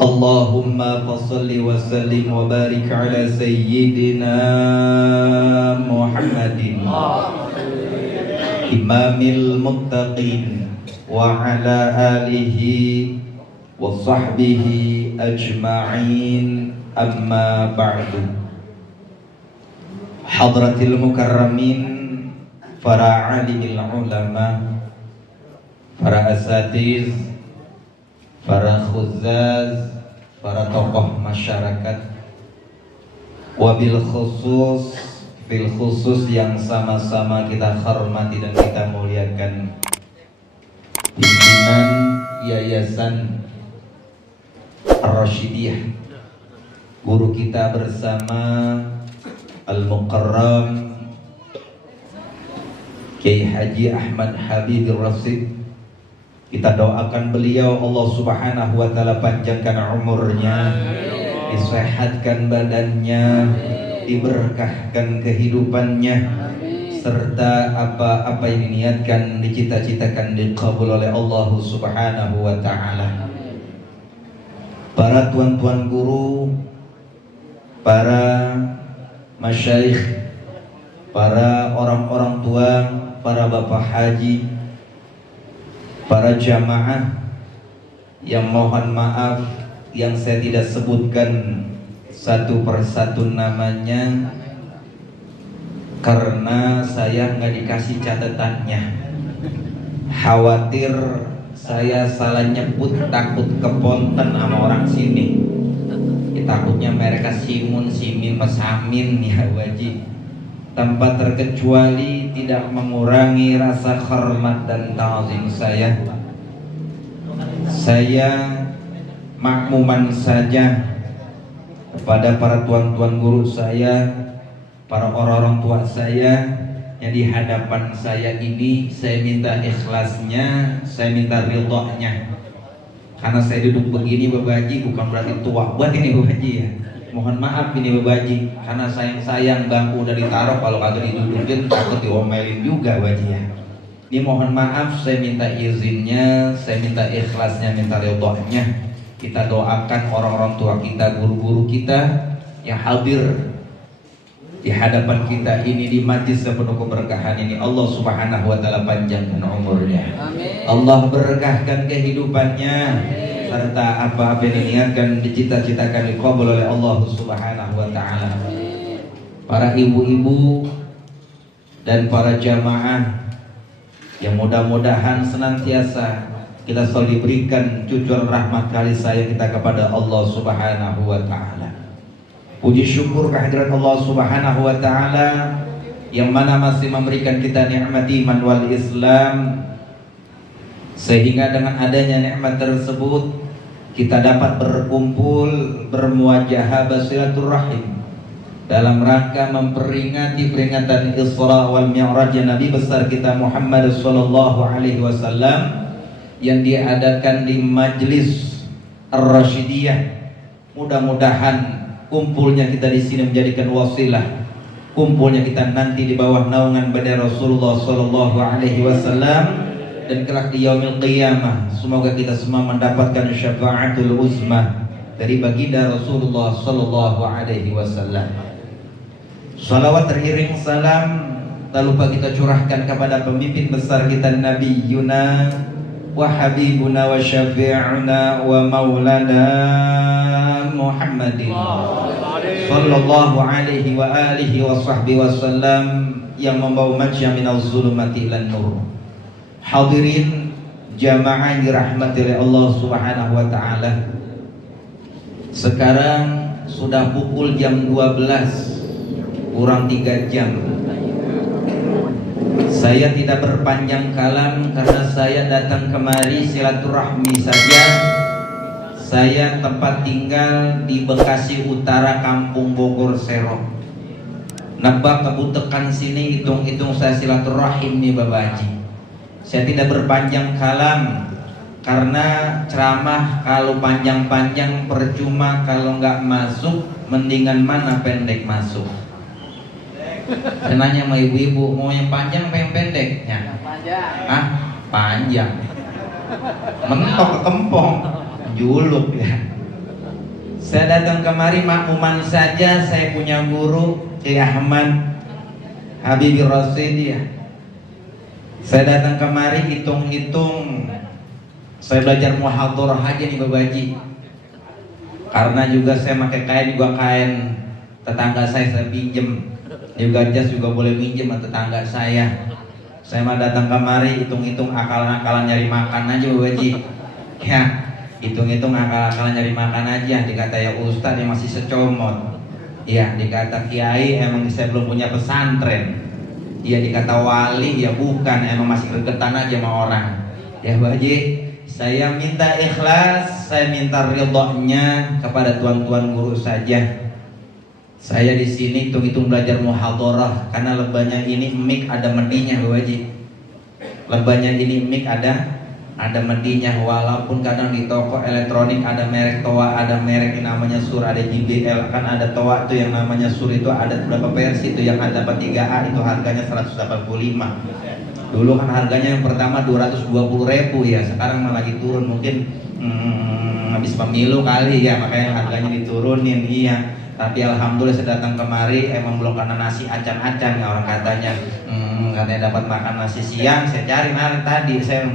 Allahumma fassalli wa sallim wa barik ala sayyidina Muhammadin imamil muttaqin wa ala alihi wa sahbihi ajma'in, amma ba'du. Hadratil mukarramin, para alimil ulama, para asatiz, para khuzzaz, para tokoh masyarakat, wabil khusus, fil khusus yang sama-sama kita hormati dan kita muliakan, pimpinan Yayasan Ar-Rasyidiyah, guru kita bersama Al-Mukarram Kiai Haji Ahmad Habibur Rasyid. Kita doakan beliau, Allah Subhanahu wa ta'ala panjangkan umurnya, disehatkan badannya, diberkahkan kehidupannya, serta apa-apa yang diniatkan, dicita-citakan, dikabul oleh Allah Subhanahu wa ta'ala. Para tuan-tuan guru, para masyayikh, para orang-orang tua, para bapak haji, para jamaah yang mohon maaf yang saya tidak sebutkan satu persatu namanya karena saya nggak dikasih catatannya, khawatir saya salah nyebut, takut keponten sama orang sini. Takutnya mereka simun, simin, pesamin ya wajib. Tanpa terkecuali tidak mengurangi rasa hormat dan ta'zim saya. Saya makmuman saja kepada para tuan-tuan guru saya, para orang-orang tua saya yang di hadapan saya ini. Saya minta ikhlasnya, saya minta ridhonya. Karena saya duduk begini Bapak Haji bukan berarti tua buat ini Bapak Haji ya. Mohon maaf ini Bapak Haji, karena sayang-sayang bangku udah ditaruh, kalau kagak didudukin takut diomelin juga Bapak Haji ya. Ini mohon maaf, saya minta izinnya, saya minta ikhlasnya, minta ridhonya. Kita doakan orang-orang tua kita, guru-guru kita yang hadir di hadapan kita ini di majlis penuh keberkahan ini. Allah Subhanahu wa ta'ala panjangkan umurnya. Amin. Allah berkahkan kehidupannya. Amin. Serta apa-apa yang diniatkan, dicita-citakan, dikabul oleh Allah Subhanahu wa ta'ala. Para ibu-ibu dan para jamaah yang mudah-mudahan senantiasa kita selalu diberikan cucuran rahmat kasih sayang kita kepada Allah Subhanahu wa ta'ala. Puji syukur kehadirat Allah Subhanahu wa ta'ala yang mana masih memberikan kita nikmat iman wal Islam, sehingga dengan adanya nikmat tersebut kita dapat berkumpul, bermuajahah, bersilaturahim dalam rangka memperingati peringatan Isra wal Mi'raj Nabi besar kita Muhammad sallallahu alaihi wasallam yang diadakan di Majlis Ar-Rasyidiyah. Mudah-mudahan kumpulnya kita di sini menjadikan wasilah, kumpulnya kita nanti di bawah naungan bendera Rasulullah sallallahu alaihi wasallam, dan kelak di yaumil qiyamah semoga kita semua mendapatkan syafaatul uzma dari baginda Rasulullah sallallahu alaihi wasallam. Salawat teriring salam tak lupa kita curahkan kepada pemimpin besar kita, Nabi Yuna wa habibuna wa syafi'una wa maulana Muhammadin sallallahu alaihi wa alihi wa sahbihi wasallam, yang membawa majah minal zulumati ilan nur. Hadirin jamaah yang dirahmati oleh Allah Subhanahu wa ta'ala, sekarang sudah pukul jam 12 kurang 3 jam. Saya tidak berpanjang kalam karena saya datang kemari silaturahmi saja. Saya tempat tinggal di Bekasi Utara, Kampung Bogor Serong. Nebak kebutekan sini, hitung-hitung saya silaturahim nih Bapak Haji. Saya tidak berpanjang kalam karena ceramah kalau panjang-panjang percuma, kalau nggak masuk mendingan mana pendek masuk. Saya nanya sama ibu-ibu, mau yang panjang apa yang pendek? Ya. Panjang. Hah? Panjang. mentok ke kempong, juluk ya. Saya datang kemari makmuman saja, saya punya guru Kiai Ahmad Habibie Rasid ya. Saya datang kemari hitung-hitung, saya belajar muhadharah aja nih babaji. Karena juga saya pakai kain juga kain tetangga saya pinjem. Juga jas juga boleh pinjem sama tetangga saya. Saya mah datang kemari hitung-hitung akal-akalan nyari makan aja babaji. Ya, hitung-hitung akal-akalan nyari makan aja. Dikata ya Ustadz yang masih secomot. Ya, dikata Kiai emang saya belum punya pesantren. Ya, dikata wali ya bukan, emang masih gregetan aja sama orang. Ya baji, saya minta ikhlas, saya minta ridhonya kepada tuan-tuan guru saja. Saya di sini hitung-hitung belajar muhadharah karena lebahnya ini mic ada medinya baji. Lebahnya ini mic ada medinya, walaupun kadang di toko elektronik ada merek Toa, ada merek yang namanya Sur, ada JBL, kan ada Toa tuh yang namanya Sur itu ada berapa versi tuh, yang ada dapat 3A itu harganya 185. Dulu kan harganya yang pertama 220.000 ya, sekarang malah lagi turun mungkin habis pemilu kali ya, makanya harganya diturunin iya. Tapi alhamdulillah saya datang kemari emang belum karena nasi acan-acan ya orang katanya. Katanya dapat makan nasi siang, saya cari tadi saya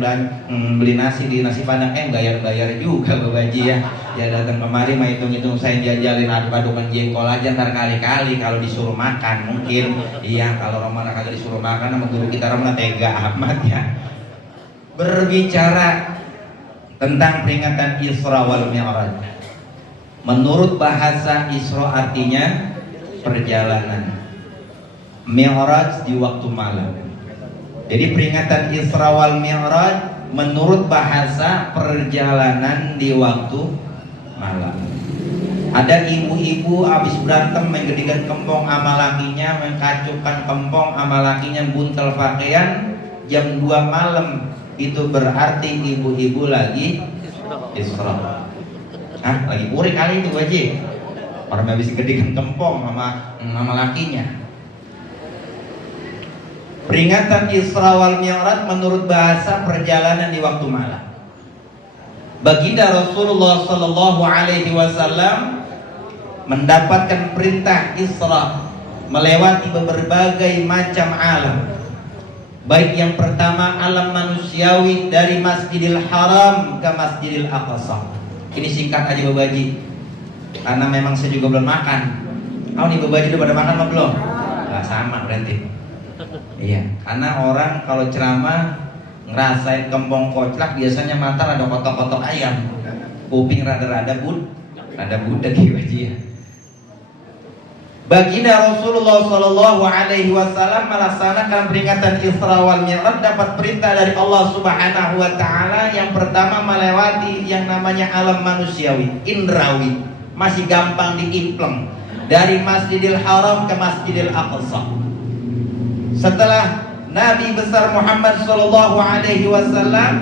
beli nasi di nasi padang, bayar juga babaji ya. Ya datang kemari mah hitung-hitung saya jajalin aduk-adukan jengkol aja ntar kali-kali kalau disuruh makan mungkin. Iya, kalau Romana kagak disuruh makan sama guru kita Romana tega amat ya. Berbicara tentang peringatan Isra wal Mi'raj. Menurut bahasa Isra artinya perjalanan, Mi'raj di waktu malam. Jadi peringatan Isra wal Mi'raj menurut bahasa perjalanan di waktu malam. Ada ibu-ibu habis berantem menggedikan kempong sama lakinya, mengkacukan kempong sama lakinya, buntel pakaian jam 2 malam. Itu berarti ibu-ibu lagi Isra. Lagi puri kali itu baji. Orang habis gedikan kempong sama lakinya. Peringatan Isra wal Mi'raj menurut bahasa perjalanan di waktu malam. Baginda Rasulullah sallallahu alaihi wasallam mendapatkan perintah Isra melewati berbagai macam alam. Baik yang pertama alam manusiawi dari Masjidil Haram ke Masjidil Aqsa. Ini singkat aja babaji, karena memang saya juga belum makan. Nih babaji udah pada makan apa belum? Gak sama berarti. Iya, karena orang kalau ceramah ngerasain kembong koclak biasanya mata ada kotok-kotok ayam, kuping rada-rada budak ya baji ya. Baginda Rasulullah Shallallahu Alaihi Wasallam melaksanakan peringatan Isra wal Mi'raj dapat perintah dari Allah Subhanahu Wa Taala. Yang pertama melewati yang namanya alam manusiawi, indrawi, masih gampang diimpleng, dari Masjidil Haram ke Masjidil Aqsa. Setelah Nabi besar Muhammad Shallallahu Alaihi Wasallam,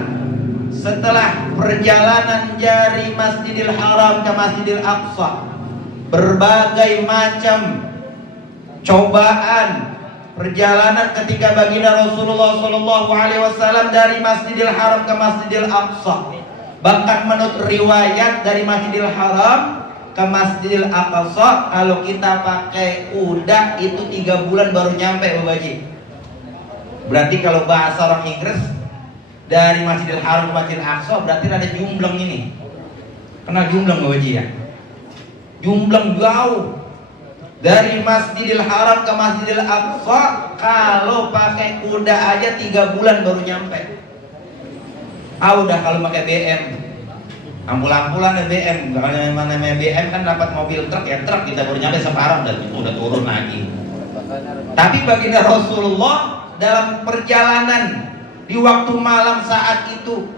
setelah perjalanan dari Masjidil Haram ke Masjidil Aqsa, berbagai macam cobaan perjalanan ketika baginda Rasulullah Shallallahu Alaihi Wasallam dari Masjidil Haram ke Masjidil Aqsa. Bahkan menurut riwayat dari Masjidil Haram ke Masjidil Aqsa, kalau kita pakai kuda itu 3 bulan baru nyampe babaji. Berarti kalau bahasa orang Inggris dari Masjidil Haram ke Masjidil Aqsa berarti ada jumbleng ini. Kenal jumbleng babaji ya? Jumbleng jauh dari Masjidil Haram ke Masjidil Aqsa, kalau pakai kuda aja 3 bulan baru nyampe. Udah kalau pakai BM, ampul-ampulan BM, kalau namanya BM kan dapat mobil truk ya, truk kita baru nyampe separuh dan itu udah turun lagi. Tapi baginda Rasulullah dalam perjalanan di waktu malam saat itu,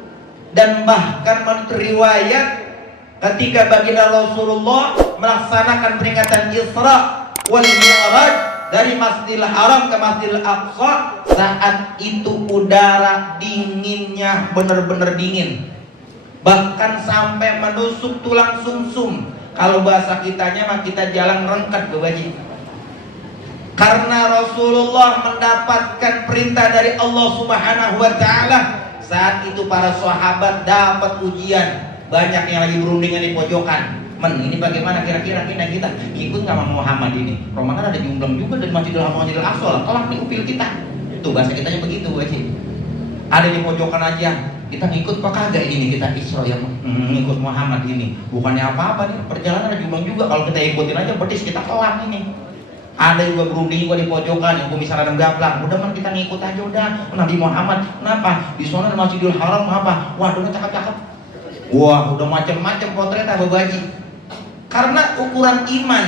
dan bahkan menurut riwayat ketika baginda Rasulullah melaksanakan peringatan Isra wal Mi'raj dari Masjidil Haram ke Masjidil Aqsa, saat itu udara dinginnya benar-benar dingin, bahkan sampai menusuk tulang sumsum. Kalau bahasa kitanya mah kita jalan rengket babaji. Karena Rasulullah mendapatkan perintah dari Allah Subhanahu wa Ta'ala, saat itu para sahabat dapat ujian. Banyak yang lagi berundingan di pojokan. Ini bagaimana kira-kira kita ikut nggak sama Muhammad ini? Ramadan ada diundang juga dari Masjidil Haram, Masjidil Aqsa. Kelak nih upil kita. Tuh bahasa kitanya begitu wajib. Ada di pojokan aja. Kita ngikut apa kagak ini kita Isra yang ngikut Muhammad ini? Bukannya apa-apa nih, perjalanan ada diundang juga. Kalau kita ikutin aja pedes kita kelak ini. Ada juga berunding juga di pojokan yang misalnya ada gaplang. Udah man kita ngikut aja udah. Nabi Muhammad kenapa? Di sana ada Masjidil Haram apa? Wah, udah cakep-cakep. Wah, udah macam-macam potretnya babaji. Karena ukuran iman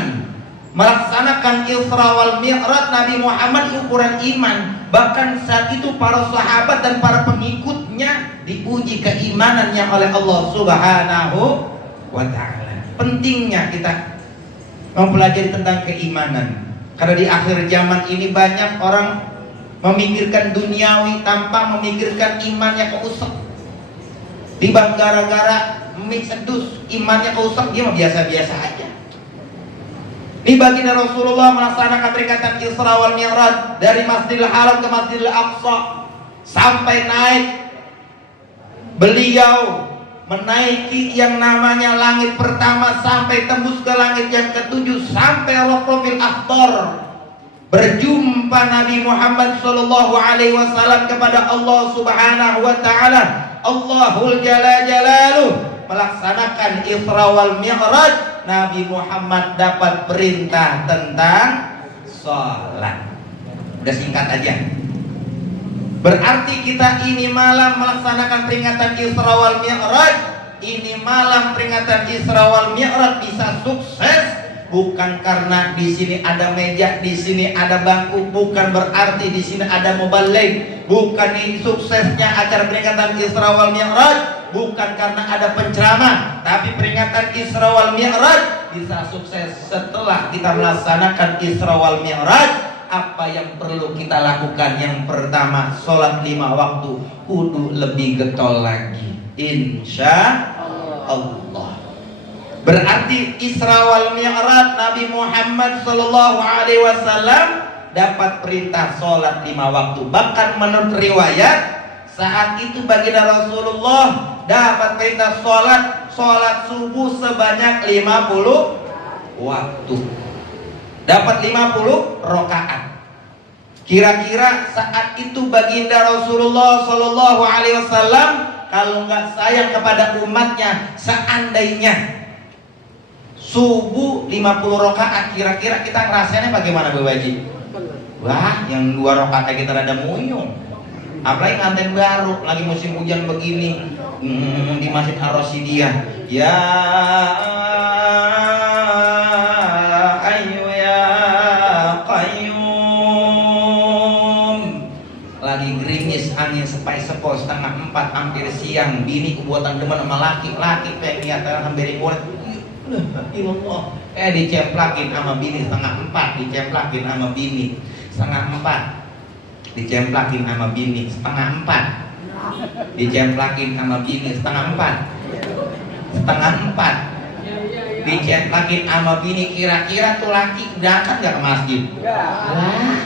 melaksanakan Isra wal Mi'raj Nabi Muhammad ukuran iman. Bahkan saat itu para sahabat dan para pengikutnya diuji keimanannya oleh Allah Subhanahu wa ta'ala. Pentingnya kita mempelajari tentang keimanan. Karena di akhir zaman ini banyak orang memikirkan duniawi tanpa memikirkan imannya keusek. Tiba gara-gara sedus imannya keusek, dia mah biasa-biasa aja. Ini baginda Rasulullah melaksanakan peringatan Isra wal Mi'raj dari Masjidil Haram ke Masjidil Aqsa sampai naik. Beliau menaiki yang namanya langit pertama sampai tembus ke langit yang ketujuh sampai Raqabil Akhtar. Berjumpa Nabi Muhammad sallallahu alaihi wasallam kepada Allah Subhanahu wa taala. Allahul Jalla Jalaluh melaksanakan Isra wal Mi'raj. Nabi Muhammad dapat perintah tentang sholat. Udah singkat aja. Berarti kita ini malam melaksanakan peringatan Isra wal Mi'raj. Ini malam peringatan Isra wal Mi'raj bisa sukses bukan karena di sini ada meja, di sini ada bangku, bukan berarti di sini ada mubaligh, bukan ini suksesnya acara peringatan Isra wal Mi'raj, bukan karena ada penceramah, tapi peringatan Isra wal Mi'raj bisa sukses setelah kita melaksanakan Isra wal Mi'raj. Apa yang perlu kita lakukan? Yang pertama, sholat 5 waktu kudu lebih getol lagi, insya Allah. Berarti Isra wal Mi'raj Nabi Muhammad sallallahu alaihi wasallam dapat perintah sholat 5 waktu. Bahkan menurut riwayat saat itu baginda Rasulullah dapat perintah sholat subuh sebanyak 50 waktu. Dapat 50 rakaat. Kira-kira saat itu baginda Rasulullah sallallahu alaihi wasallam kalau nggak sayang kepada umatnya, seandainya subuh 50 rakaat, kira-kira kita ngerasainnya bagaimana Bu Haji? Wah, yang 2 rakaat kita rada muyung. Apalagi nganten baru lagi musim hujan begini di Masjid Ar-Rasyidiyah. Ya Hayyu ya Qayyum. Lagi gerimis, angin sepai-sepoi, 3:30 hampir siang. Bini kebuatan demen sama laki-laki pengen niatan hampir murid. Allah. Dicemplakin sama bini 3:30, dicemplakin sama bini 3:30. Dicemplakin sama bini 3:30. Dicemplakin sama bini 3:30. 3:30. Dicemplakin sama bini, kira-kira tuh laki berangkat gak ke masjid? Wah.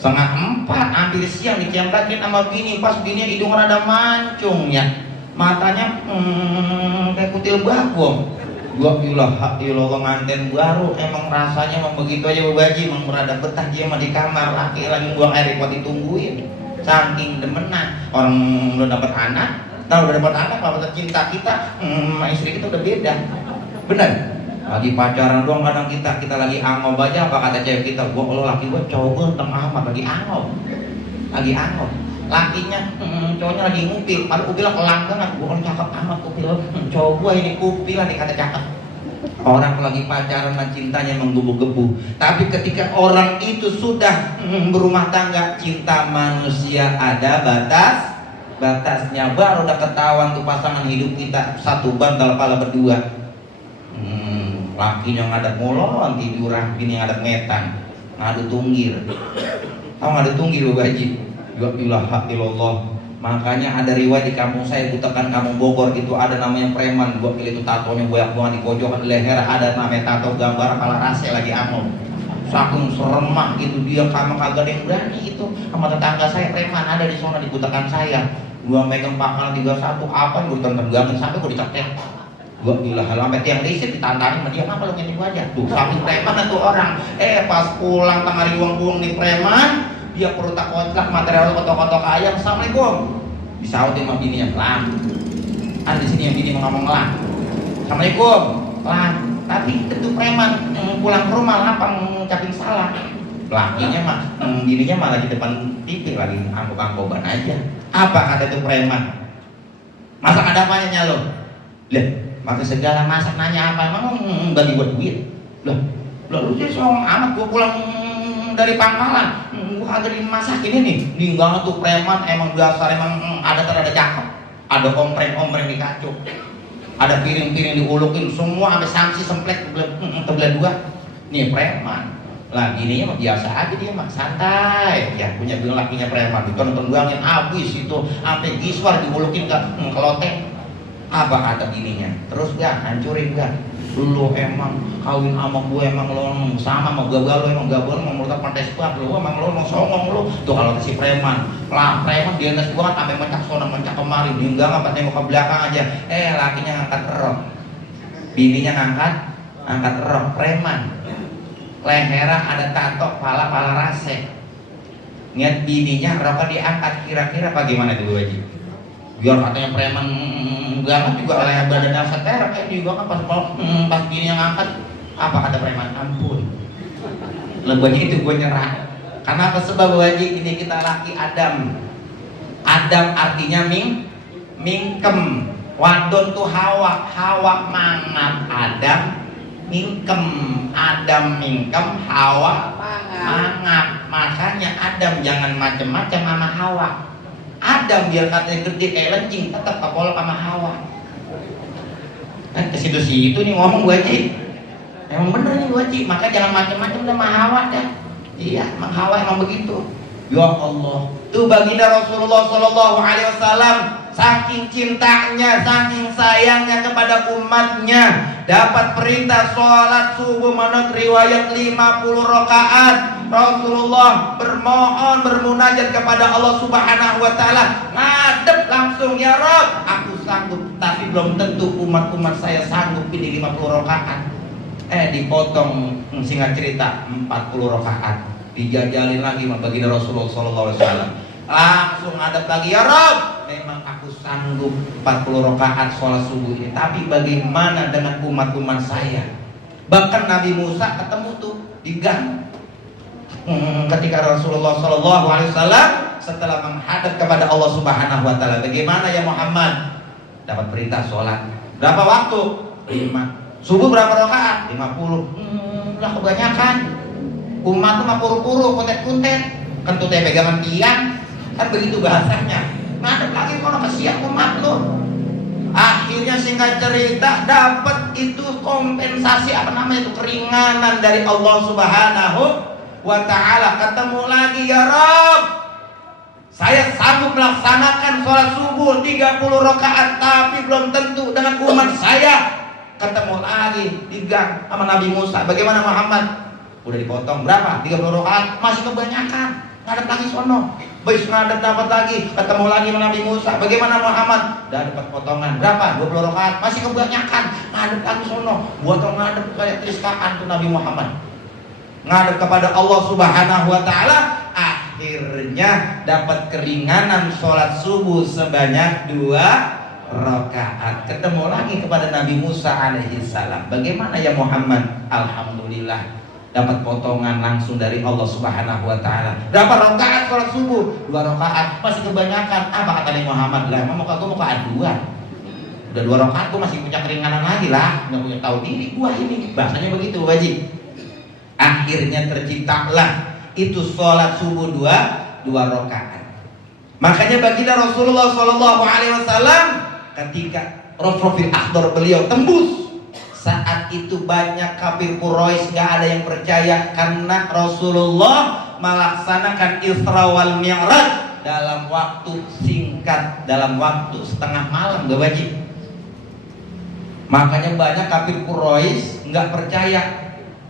3:30 hampir siang dicemplakin sama bini, pas bini hidung rada mancungnya. Matanya kayak kutil bagong. Gua ilaha illallah nganten baru emang rasanya emang begitu aja bebaji, emang berada betah dia mah di kamar, laki lagi buang air kuat ditungguin. Saking demenan. Orang udah dapat anak, tahu udah dapat anak, kalau cinta kita istri kita udah beda. Benar? Lagi pacaran doang kadang kita lagi angop aja, apa kata cewek kita, gua kalau laki gua cowok gua tentang amat lagi angop. Lagi angop. Lakinya cowoknya lagi ngupil, padahal upilnya kelang banget. Gua kan cakep amat upil, cowok gua ini kupilan dikata cakep. Orang lagi pacaran dan cintanya menggebu-gebu. Tapi ketika orang itu sudah berumah tangga, cinta manusia ada batasnya. Baru udah ketahuan tuh pasangan hidup kita satu bantal pala berdua. Lakinya ngadat molon tiduran, bini ngadat metan, ngadu tunggir. Tahu ngadu tunggir Bu Haji? Ya ilaha illallah. Makanya ada riwayat di kampung saya, Butekan kampung Bogor itu ada namanya preman. Gua pilih itu tatonya banyak banget di pojokan leher, ada namanya tato gambar kepala rase lagi among. saking seremah gitu dia, kagak ada yang berani itu. Sama tetangga saya preman ada di sana di kutakan saya, gua megang pangkal 31 apa gua ditendangin sampai gua dicetek. Gua gila sampai tiang listrik ditantangin sama dia, apa lu ngintip aja tuh saking preman tuh orang. Pas pulang tengah buang-buang nih preman, dia perut tak kocak, material kotok-kotok ayam. Assalamualaikum, disautin sama bininya, "Lang, ada di sini yang bini mau ngomong lang." "Assalamualaikum." "Lang." Tapi itu preman pulang ke rumah lapang ngucapin salah. Lakinya mah bininya malah di depan TV lagi angkop-angkoban aja. Apa kata itu preman? "Masak ada apanya lo?" "Lah, pakai segala masak nanya apa, emang bagi buat duit?" "Lah, lu sih soal amat, gua pulang dari pangkalan, gua agak dimasakin ini." Enggak tuh preman, emang dasar emang ada cakep. Ada ompreng-ompreng di kacuk, ada piring-piring diulukin semua sampai sanksi semplek tebelah dua. Nih preman. Lah gininya mah biasa aja, dia mah santai. Ya punya bilang lakinya preman, ditonton-tongangin habis itu sampai giswar diulukin ke loteng. Apa kata bininya? "Terus gak hancurin gak? Lu emang kawin sama gue emang lo sama gue lo emang gak boleh menurut pantai sebab lu emang lo songong lu." Tuh kalau si preman lah, preman dia nes gua kan sampai mencak sono mencak kemari, dia enggak tengok ke belakang aja. Lakinya ngangkat rok, bininya ngangkat rok. Preman lehernya ada tato pala rase, niat bininya roknya diangkat, kira-kira bagaimana tuh Bu Haji? Biar katanya preman banget juga leher badannya seterek juga kan pas bininya ngangkat. Apa kata preman? "Ampun." Lebihnya itu gue nyerah. Karena apa? Sebab Bu Haji ini kita laki Adam. Adam artinya mingkem. Wadon tuh Hawa mangap. Adam mingkem. Adam mingkem, Hawa mangap. Makanya Adam jangan macem-macem sama Hawa. Adam biar katanya gede kayak lencing, tetap kepolok sama Hawa. Kan ke situ-situ nih ngomong Bu Haji. Emang bener nih Bu Haji, maka jangan macam-macam sama Hawa dah. Iya, emang Hawa emang begitu. Ya Allah, tuh baginda Rasulullah Shallallahu Alaihi Wasallam saking cintanya, saking sayangnya kepada umatnya, dapat perintah sholat subuh menurut riwayat 50 rakaat. Rasulullah bermohon bermunajat kepada Allah Subhanahu Wa Taala, ngadep langsung, "Ya Rabb, aku sanggup, tapi belum tentu umat-umat saya sanggup ini 50 rakaat." Dipotong singkat cerita 40 rakaat, dijajalin lagi sama baginda Rasulullah SAW. Langsung ngadep lagi, "Ya Rabb, memang aku sanggup 40 rakaat sholat subuh ini, tapi bagaimana dengan umat-umat saya?" Bahkan Nabi Musa ketemu tuh di gang ketika Rasulullah SAW setelah menghadap kepada Allah Subhanahu Wa Taala. "Bagaimana ya Muhammad?" Dapat perintah sholat. Berapa waktu? 5. Subuh berapa rakaat? 50. Lah kebanyakan. Umat tuh mah puru-puru, kuntet-kuntet. Kan tuh pegangan tiang. Kan begitu bahasanya. Ngadep lagi kalau kesian umat lu. Akhirnya singkat cerita dapat itu kompensasi, apa namanya itu, keringanan dari Allah Subhanahu Wa Ta'ala. Ketemu lagi, "Ya Rabb, saya sanggup melaksanakan sholat subuh 30 rakaat, tapi belum tentu dengan umat saya." Ketemu lagi di gang sama Nabi Musa. "Bagaimana Muhammad?" Udah dipotong berapa? 30 rakaat, masih kebanyakan. Ngadep lagi sono. Beis ngadep dapat lagi, ketemu lagi sama Nabi Musa. "Bagaimana Muhammad?" Udah dapat potongan berapa? 20 rakaat, masih kebanyakan. Ngadep lagi sono. Buat ngadep kayak triskaan tuh Nabi Muhammad. Ngadep kepada Allah Subhanahu Wa Ta'ala. Akhirnya dapat keringanan sholat subuh sebanyak 2 rakaat. Ketemu lagi kepada Nabi Musa alaihi salam. "Bagaimana ya Muhammad?" "Alhamdulillah, dapat potongan langsung dari Allah Subhanahu Wa Ta'ala." "Berapa rakaat sholat subuh?" 2 rakaat, masih kebanyakan. Apa kata Nabi Muhammad? "Lah emang muka gue muka aduan. Udah 2 rakaat gue masih punya keringanan lagi lah, nggak punya tahu diri gua ini." Bahasanya begitu wajib. Akhirnya terciptalah itu sholat subuh 2 rakaat. Makanya baginda Rasulullah Shallallahu Alaihi Wasallam ketika Profil Akhdar beliau tembus, saat itu banyak kafir Quraisy nggak ada yang percaya karena Rasulullah melaksanakan Isra wal Mi'raj dalam waktu singkat, dalam waktu setengah malam, gak wajib. Makanya banyak kafir Quraisy nggak percaya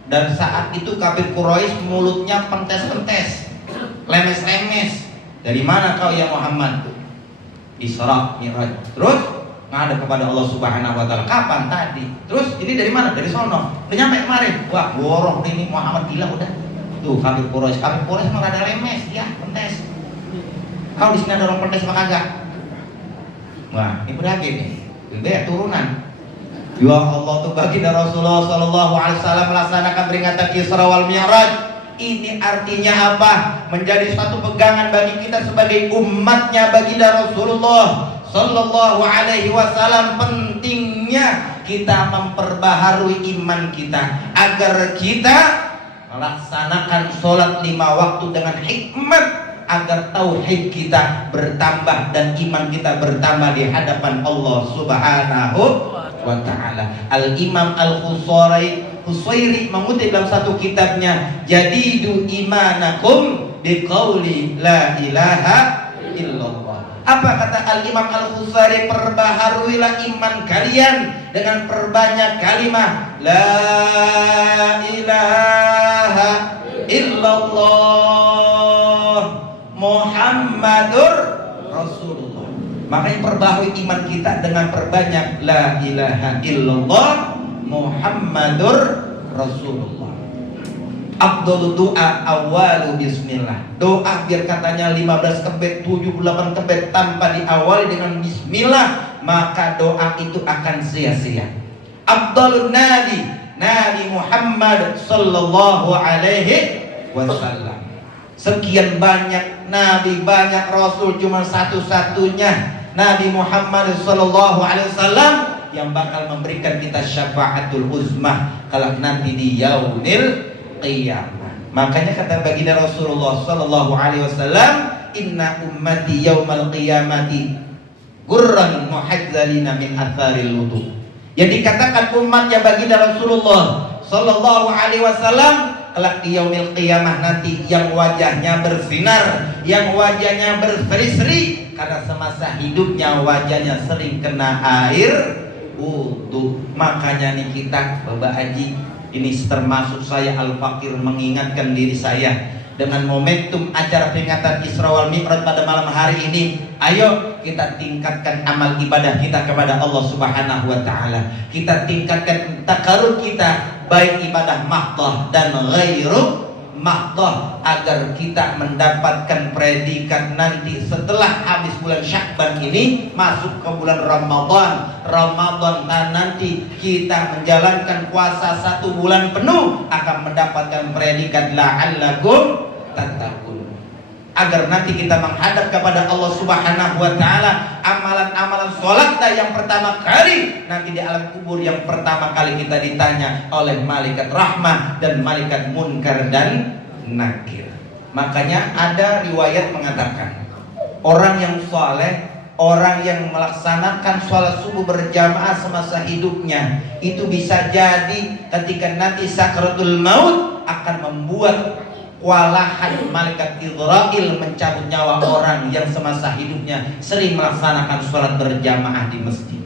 Dan saat itu kafir Quraisy mulutnya pentes-pentes, lemes-lemes. Dari mana kau ya Muhammad? Isra Mi'raj. Terus ngadep kepada Allah Subhanahu wa taala. Kapan tadi? Terus ini dari mana? Dari sono. Udah nyampe kemarin. Wah, borok ini Muhammad gila udah. Tuh kafir Quraisy. Kafir Quraisy mah ada lemes, ya, pentes. Kau di sini ada orang pentes apa kagak? Wah, ini berarti nih. Lebih turunan. Ya Allah tuh baginda Rasulullah sallallahu alaihi wasallam melaksanakan peringatan Isra wal Mi'raj. Ini artinya apa? Menjadi satu pegangan bagi kita sebagai umatnya baginda Rasulullah sallallahu alaihi wasallam. Pentingnya kita memperbaharui iman kita agar kita melaksanakan sholat 5 waktu dengan hikmat, agar tauhid kita bertambah dan iman kita bertambah di hadapan Allah Subhanahu wa ta'ala. Al-Imam Al-Husairi mengutip dalam satu kitabnya, jadidu imanakum biqauli la ilaha illallah. Apa kata Al-Imam Al-Husairi? Perbaharuilah iman kalian dengan perbanyak kalimat la ilaha illallah Muhammadur Rasulullah. Makanya perbaharui iman kita dengan perbanyak la ilaha illallah Muhammadur Rasulullah. Afdhalu doa awalu bismillah. Doa biar katanya 15 kebet, 78 kebet tanpa diawali dengan bismillah, maka doa itu akan sia-sia. Afdhalun Nabi Muhammad sallallahu alaihi wasallam. Sekian banyak nabi, banyak rasul, cuma satu-satunya Nabi Muhammad sallallahu alaihi wasallam yang bakal memberikan kita syafaatul uzmah kalau nanti di yaumil qiyamah. Makanya kata baginda Rasulullah sallallahu alaihi wasallam, inna ummati yaumal qiyamati gurran muhadzalina min atharil wudu. Yang dikatakan umatnya baginda Rasulullah sallallahu alaihi wasallam kelak di yaumil qiyamah nanti yang wajahnya bersinar, yang wajahnya berseri-seri karena semasa hidupnya wajahnya sering kena air wudu. Makanya nih kita Bapak Haji, ini termasuk saya Al-Fakir mengingatkan diri saya dengan momentum acara peringatan Isra wal Mi'raj pada malam hari ini. Ayo kita tingkatkan amal ibadah kita kepada Allah Subhanahu wa taala. Kita tingkatkan takarrub kita, baik ibadah mahdoh dan ghairu mahdoh, agar kita mendapatkan predikat nanti setelah habis bulan Sya'ban ini masuk ke bulan Ramadan. Dan nanti kita menjalankan puasa 1 bulan penuh akan mendapatkan predikat la'allakum tattaqun. Agar nanti kita menghadap kepada Allah Subhanahu wa taala, amalan-amalan salat yang pertama kali nanti di alam kubur yang pertama kali kita ditanya oleh malaikat rahmah dan malaikat munkar dan nakir. Makanya ada riwayat mengatakan orang yang saleh, orang yang melaksanakan sholat subuh berjamaah semasa hidupnya, itu bisa jadi ketika nanti sakaratul maut akan membuat kewalahan malaikat Israil mencabut nyawa orang yang semasa hidupnya sering melaksanakan sholat berjamaah di masjid.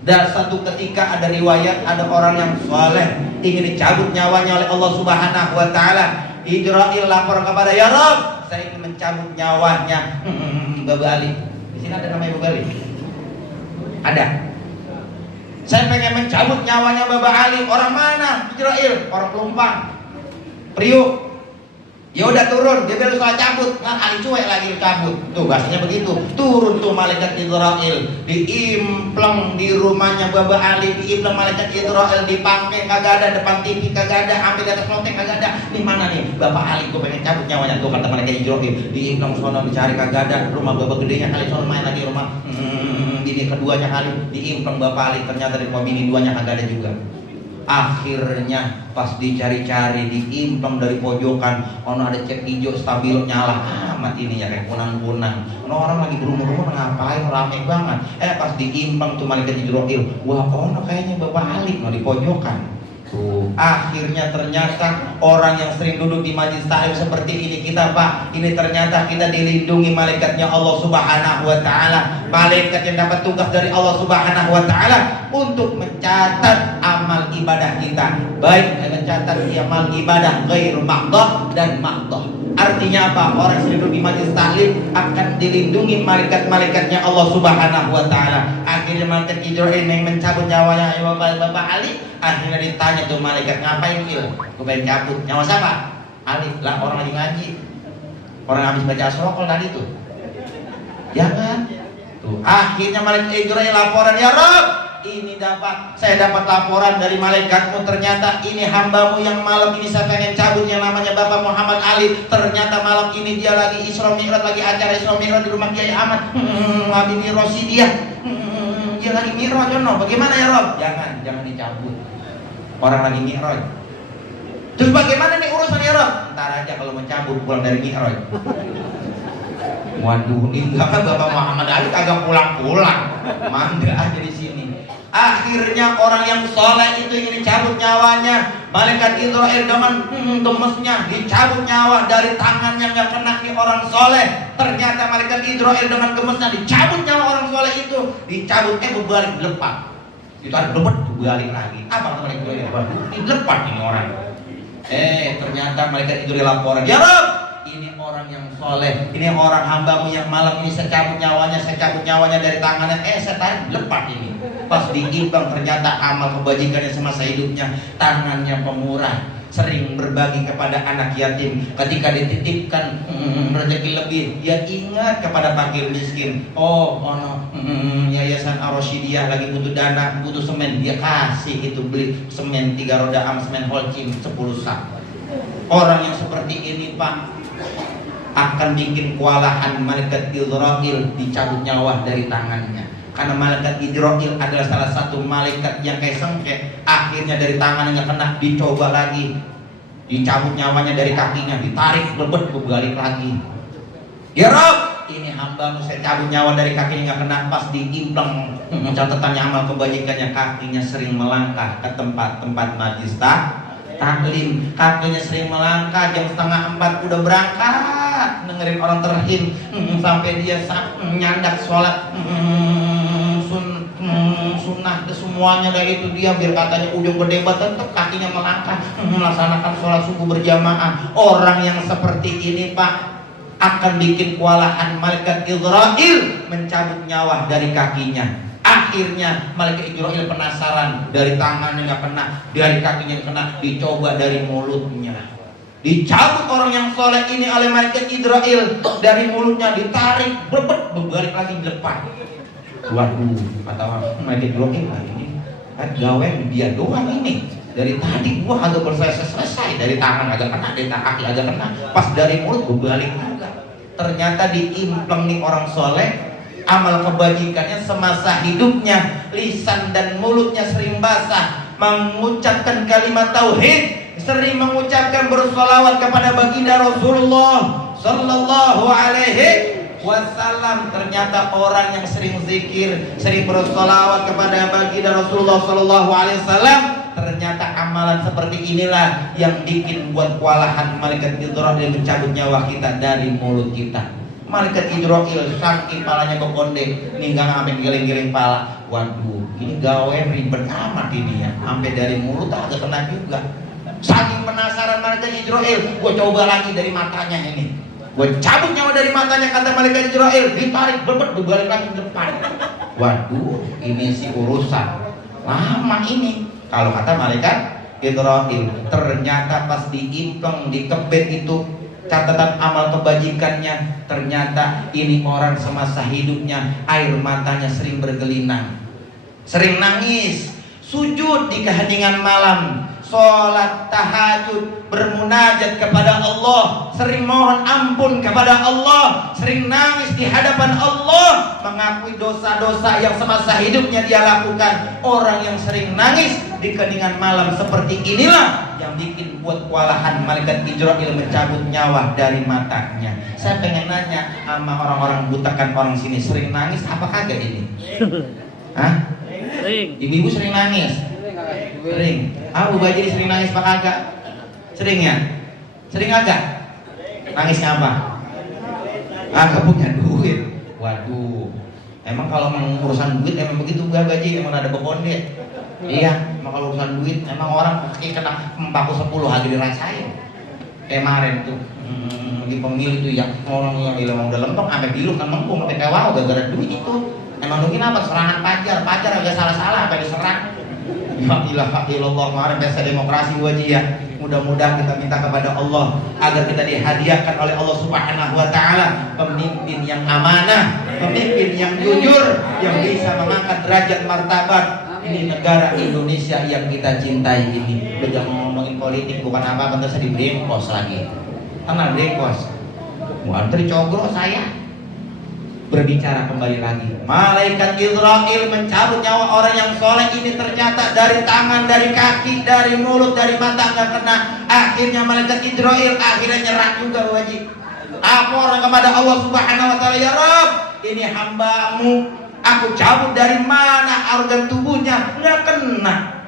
Dan satu ketika ada riwayat ada orang yang saleh ingin dicabut nyawanya oleh Allah Subhanahu wa taala. Israil lapor kepada, ya Rabb, saya ingin mencabut nyawanya Baba Ali. Di sini ada namanya Baba Ali? Ada. Saya pengen mencabut nyawanya Baba Ali. Orang mana? Israil, orang Pelumpang, Priuk. Ya udah turun, dia bilang soal cabut, kan Ali cuek lagi cabut. Tuh bahasanya begitu. Turun tuh malaikat Israil, diimpleng di rumahnya Baba Ali, diimpleng malaikat Israil, dipangke kagak ada, depan TV kagak ada, ambil di atas lonteng kagak ada. Di mana nih Bapak Ali, gue pengen cabut nyawanya. Tuh kata malaikat Israil, diimpleng sono dicari kagak ada, rumah Baba gedenya kali sono main lagi rumah. Bini keduanya kali diimpleng Bapak Ali, ternyata di rumah bini duanya kagak ada juga. Akhirnya pas dicari-cari diimpleng dari pojokan, ono ada cek hijau stabil nyala amat ini ya kayak kunang-kunang. Ono orang lagi berumur-umur ngapain rame banget. Pas diimpleng tuh malaikat Jibril, wah ono kayaknya Bapak Ali mau di pojokan. Tuh, akhirnya ternyata orang yang sering duduk di majelis taklim seperti ini kita Pak, ini ternyata kita dilindungi malaikatnya Allah Subhanahu wa taala. Malaikat yang dapat tugas dari Allah Subhanahu wa taala untuk mencatat amal ibadah kita, baik mencatat amal ibadah ghairu maqdah dan maqdah. Artinya apa? Orang yang duduk di majelis taklim akan dilindungi malaikat-malaikatnya Allah Subhanahu wa taala. Akhirnya malaikat Jibril yang mencabut nyawanya Bapak Ali. Akhirnya ditanya tuh malaikat, ngapain Il? Gue pengen cabut. Nyawa siapa? Ali. Lah orang lagi ngaji. Orang habis baca Asrokol tadi tuh. Jangan. Tuh, akhirnya malaikat Jibril laporan, ya Rob, saya dapat laporan dari malaikatmu, ternyata ini hambamu yang malam ini saya pengen cabut, yang namanya Bapak Muhammad Ali. Ternyata malam ini dia lagi Isra Mi'raj, lagi acara Isra Mi'raj di rumah Kiai Ahmad. Habibie Rosidiyah. Dia lagi Mi'raj, Jono. Bagaimana ya Rob? Jangan dicabut. Orang lagi Mi'raj. Terus bagaimana nih urusan ya Rob? Ntar aja kalau mau cabut pulang dari Mi'raj. Waduh, ini enggak kan Bapak Muhammad Ali kagak pulang-pulang. Mangga aja di sini. Akhirnya orang yang soleh itu ingin dicabut nyawanya. Malaikat Israel dengan gemesnya dicabut nyawa dari tangan yang gak kena di orang soleh. Ternyata malaikat Israel dengan gemesnya dicabut nyawa orang soleh itu. Dicabut, berbalik, lepas. Itu ada lebet, balik lagi. Apa kata malaikat Israel? Ini lepas ini orang. Ternyata malaikat Israel laporan, ya Rob, ini orang yang soleh, ini orang hambamu yang malam ini saya cabut nyawanya dari tangannya. Saya tarik, lepas ini. Pas diimbang ternyata amal kebajikannya semasa hidupnya, tangannya pemurah, sering berbagi kepada anak yatim. Ketika dititipkan rezeki lebih, dia ingat kepada fakir miskin. Yayasan Ar-Rasyidiyah lagi butuh dana, butuh semen, dia kasih itu, beli semen 3 roda semen Holcim 10 sak. Orang yang seperti ini Pak akan bikin kewalahan malaikat Israil dicabut nyawa dari tangannya. Karena malaikat Jibril adalah salah satu malaikat yang kayak sengke. Akhirnya dari tangannya kena, dicoba lagi, dicabut nyawanya dari kakinya, ditarik, lebet, berbalik lagi. Ya Rob, ini hambamu saya cabut nyawa dari kakinya nggak kena. Pas diimplang catatannya amal kebajikannya, kakinya sering melangkah ke tempat-tempat majlis taklim. Kakinya sering melangkah, jam 3:30 udah berangkat dengerin orang terhim, sampai dia nyandak sholat sunnah ke semuanya. Dari itu dia biar katanya ujung berdebat, tetap kakinya melangkah melaksanakan sholat subuh berjamaah. Orang yang seperti ini Pak akan bikin kewalahan malaikat Israil mencabut nyawa dari kakinya. Akhirnya malaikat Israil penasaran, dari tangannya nggak kena, dari kakinya kena, dicoba dari mulutnya. Dicabut orang yang soleh ini oleh malaikat Israil, dari mulutnya ditarik, berbalik lagi lepas. Waduh, kata malaikat Israil, ini kan gawe dia doang ini. Dari tadi gua agak selesai, dari tangan agak kena, dari kaki agak kena, pas dari mulut berbalik juga. Ternyata diimplang nih orang soleh, amal kebajikannya semasa hidupnya, lisan dan mulutnya sering basah, mengucapkan kalimat tauhid, sering mengucapkan bersolawat kepada baginda Rasulullah Sallallahu Alaihi Wasallam. Ternyata orang yang sering zikir, sering bersolawat kepada baginda Rasulullah Sallallahu Alaihi Wasallam, ternyata amalan seperti inilah yang bikin buat kewalahan malaikat Jibril mencabut nyawa kita dari mulut kita. Malaikat Jibril saking palanya bekonde, ninggang sampai geleng-geleng pala. Waduh, ini gawe ribet amat ini ya, sampai dari mulut agak kena juga. Saking penasaran malaikat Jibril, gue coba lagi dari matanya ini, gue cabut nyawa dari matanya, kata malaikat Jibril, ditarik berbalik lagi ke depan. Waduh, ini sih urusan lama ini. Kalau kata malaikat Jibril, ternyata pas diimplang, dikebet itu catatan amal kebajikannya, ternyata ini orang semasa hidupnya air matanya sering bergelinang, sering nangis, sujud di keheningan malam, sholat tahajud, bermunajat kepada Allah, sering mohon ampun kepada Allah, sering nangis di hadapan Allah, mengakui dosa-dosa yang semasa hidupnya dia lakukan. Orang yang sering nangis di keheningan malam seperti inilah yang bikin buat kewalahan malaikat Jibril mencabut nyawa dari matanya. Saya pengen nanya sama orang-orang butakan orang sini, sering nangis apa kagak ini? Hah? Ibu-ibu sering nangis? Sering. Ah, Bu Haji sering nangis Pak kagak? Sering ya? Sering agak? Nangisnya apa? Agak punya duit. Waduh. Emang kalau urusan duit emang begitu Bu Haji, emang ada bekonde. Iya, emang kalau urusan duit emang orang kena 40 hari dirasain. Kemarin tuh di pemilu tuh yang orang yang bilang udah lempeng sampai bilu kan mengkung sampai kewau gara-gara duit itu. Emang mungkin apa serangan pajar agak salah-salah sampai diserang. Ya ilaha illallah, kemarin pesta demokrasi Bu Haji ya. Mudah-mudahan kita minta kepada Allah agar kita dihadiahkan oleh Allah Subhanahu wa taala pemimpin yang amanah, pemimpin yang jujur, yang bisa mengangkat derajat martabat ini negara Indonesia yang kita cintai ini. Udah jangan ngomongin politik, bukan apa kan saya di brengkos lagi. Karena brengkos. Muantri cogro saya berbicara kembali lagi. Malaikat Israel mencabut nyawa orang yang soleh ini ternyata dari tangan, dari kaki, dari mulut, dari mata nggak kena. Akhirnya malaikat Israel akhirnya nyerah juga Bu Haji. Apa orang kepada Allah Subhanahu wa taala, ya Rabb, ini hambamu, aku cabut dari mana organ tubuhnya nggak kena.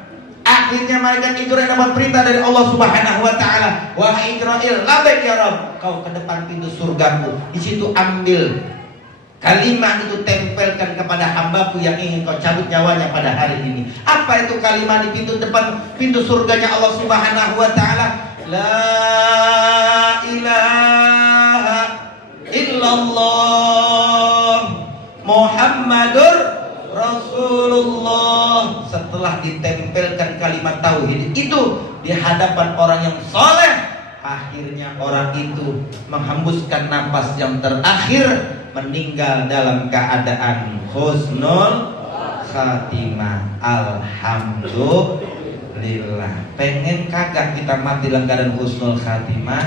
Akhirnya malaikat Israel dapat perintah dari Allah Subhanahu wa taala, wahai Israel, labbaik ya Rabb, kau ke depan pintu surgaku, di situ ambil kalimat itu, tempelkan kepada hambaku yang ingin kau cabut nyawanya pada hari ini. Apa itu kalimat di pintu depan pintu surganya Allah Subhanahu wa taala? La ilaha illallah Muhammadur Rasulullah. Setelah ditempelkan kalimat tauhid itu di hadapan orang yang soleh, akhirnya orang itu menghembuskan napas yang terakhir, meninggal dalam keadaan husnul khatimah. Alhamdulillah. Pengen kagak kita mati dalam keadaan husnul khatimah?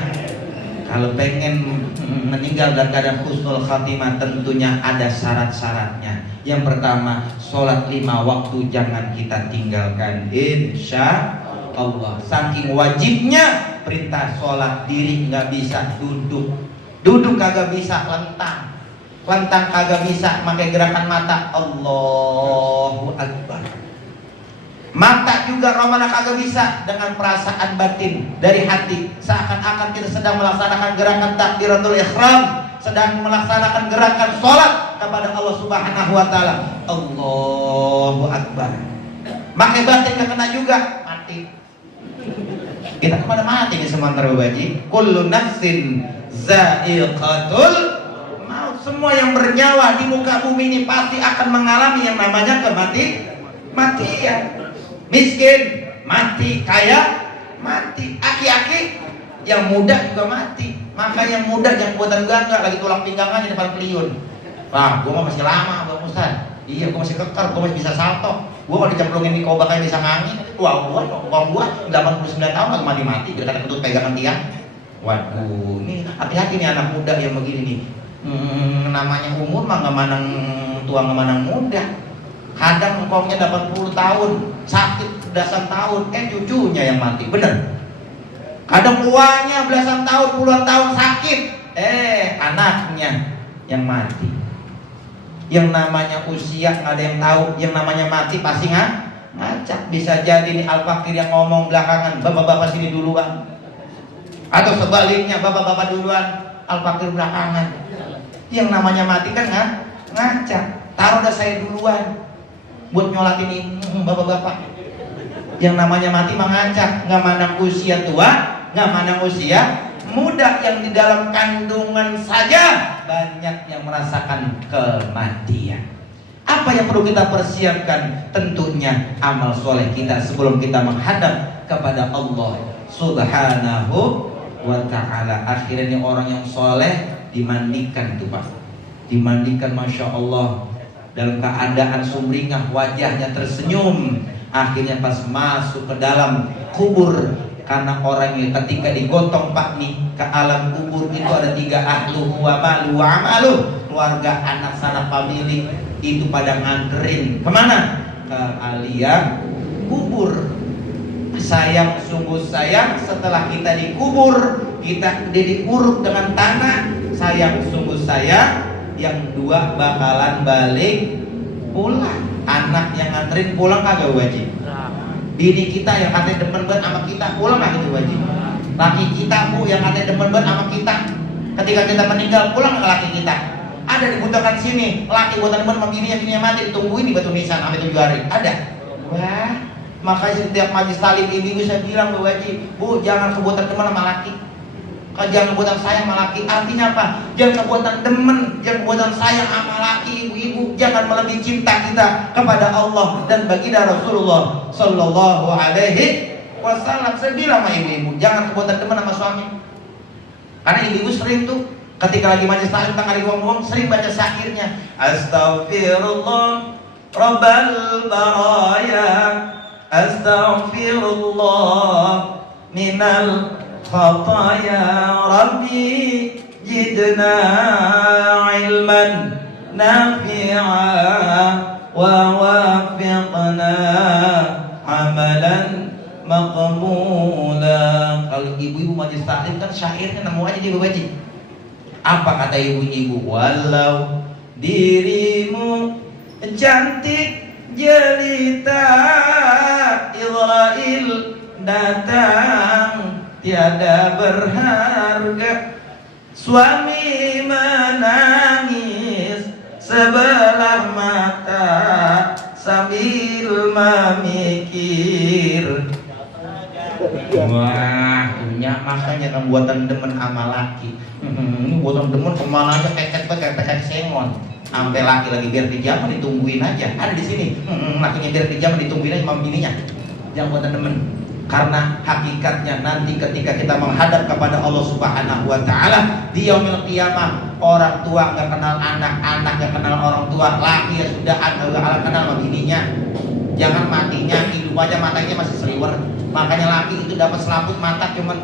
Kalau pengen meninggal dalam keadaan husnul khatimah, tentunya ada syarat-syaratnya. Yang pertama, sholat 5 waktu jangan kita tinggalkan, insya Allah. Saking wajibnya perintah sholat, diri nggak bisa duduk kagak bisa, lentang kagak bisa, pakai gerakan mata Allahu Akbar. Mata juga romana kagak bisa, dengan perasaan batin dari hati, seakan-akan kita sedang melaksanakan gerakan takbiratul ihram, sedang melaksanakan gerakan sholat kepada Allah Subhanahu wa taala. Allahu Akbar. Pakai batin nggak kena juga, mati. Kita kepada mati di sementara Bu Haji. Kullu nafsin za'iqatul maut. Semua yang bernyawa di muka bumi ini pasti akan mengalami yang namanya kematian. Miskin mati, kaya mati, aki-aki yang muda juga mati. Maka yang muda yang buatan gangga lagi tulang pinggangannya depan peliun. Wah, gua masih lama Bang Ustaz. Iya, gua masih kekar, gua masih bisa salto. Gua kalau dicemplungin di kobak kayak bisa ngangin. Wah, gua 89 tahun nggak mati, udah kata kentut pegangan tiang. Waduh, ini hati-hati nih anak muda yang begini nih. Namanya umur mah nggak manang tua nggak manang muda. Kadang engkongnya 80 tahun, sakit belasan tahun, cucunya yang mati, bener. Kadang tuanya belasan tahun, puluhan tahun sakit, anaknya yang mati. Yang namanya usia nggak ada yang tahu, yang namanya mati pasti ngacak. Bisa jadi nih Al-Fakir yang ngomong belakangan, bapak-bapak sini duluan. Atau sebaliknya, bapak-bapak duluan, Al-Fakir belakangan. Yang namanya mati kan ngacak. Taruh dah saya duluan buat nyolatin ini bapak-bapak. Yang namanya mati mengacak, nggak mandang usia tua, nggak mandang usia muda. Yang di dalam kandungan saja banyak yang merasakan kematian. Apa yang perlu kita persiapkan? Tentunya amal soleh kita sebelum kita menghadap kepada Allah Subhanahu wa ta'ala. Akhirnya orang yang soleh dimandikan tuh Pak, dimandikan, Masya Allah, dalam keadaan sumringah, wajahnya tersenyum. Akhirnya pas masuk ke dalam kubur, karena orang yang ketika digotong Pak nih ke alam kubur itu ada 3 ahluhu wa malu wa amalu. Keluarga, anak, sanak, famili itu pada nganterin kemana? Ke alia kubur. Sayang, sungguh sayang, setelah kita dikubur, kita diuruk dengan tanah. Sayang, sungguh sayang, yang 2 bakalan balik pulang. Anak yang nganterin pulang kagak wajib. Bini kita yang katanya demen banget sama kita, pulang nggak gitu wajib. Laki kita bu yang katanya demen banget sama kita, ketika kita meninggal pulang ke laki kita. Ada dibutuhkan sini, laki buatan demen sama bininya mati, ditungguin di batu nisan sampai 7 hari. Ada. Wah, makanya setiap majlis talim ini saya bilang bu wajib, bu jangan kebuatan demen sama laki. Jangan kebuatan sayang sama laki. Artinya apa? Jangan kebuatan demen, jangan kebuatan sayang sama laki, ibu-ibu. Jangan melebihi cinta kita kepada Allah dan baginda Rasulullah Sallallahu Alaihi Wasallam. Saya bilang sama ibu-ibu, jangan kebuatan demen sama suami. Karena ibu-ibu sering tuh ketika lagi majelis taklim tengah dibuang-buang sering baca syairnya. Astaghfirullah Rabbal baraya, astaghfirullah minal khataya Rabbi jidna ilman nafi'a wa wafiqna amalan maqmula. Kalau ibu-ibu majlis taklim kan syairnya nemu aja di baca. Apa kata ibu-ibu? Walau dirimu cantik jelita, Israel datang tiada berharga. Suami menangis sebelah mata sambil memikir. Wah, punya makanya kan buatan demen sama laki. Ini buatan demen kemana aja keket sengon. Sampai laki lagi biar pijama ditungguin aja. Ada di sini. Lakinya biar pijama ditungguin aja sama bininya. Yang buatan demen. Karena hakikatnya nanti ketika kita menghadap kepada Allah Subhanahu wa taala di yaumil qiyamah, orang tua enggak kenal anak, anak enggak kenal orang tua, laki ya sudah enggak kenal sama bininya. Jangan matinya hidup aja matanya masih seliwer. Makanya laki itu dapat selaput mata cuman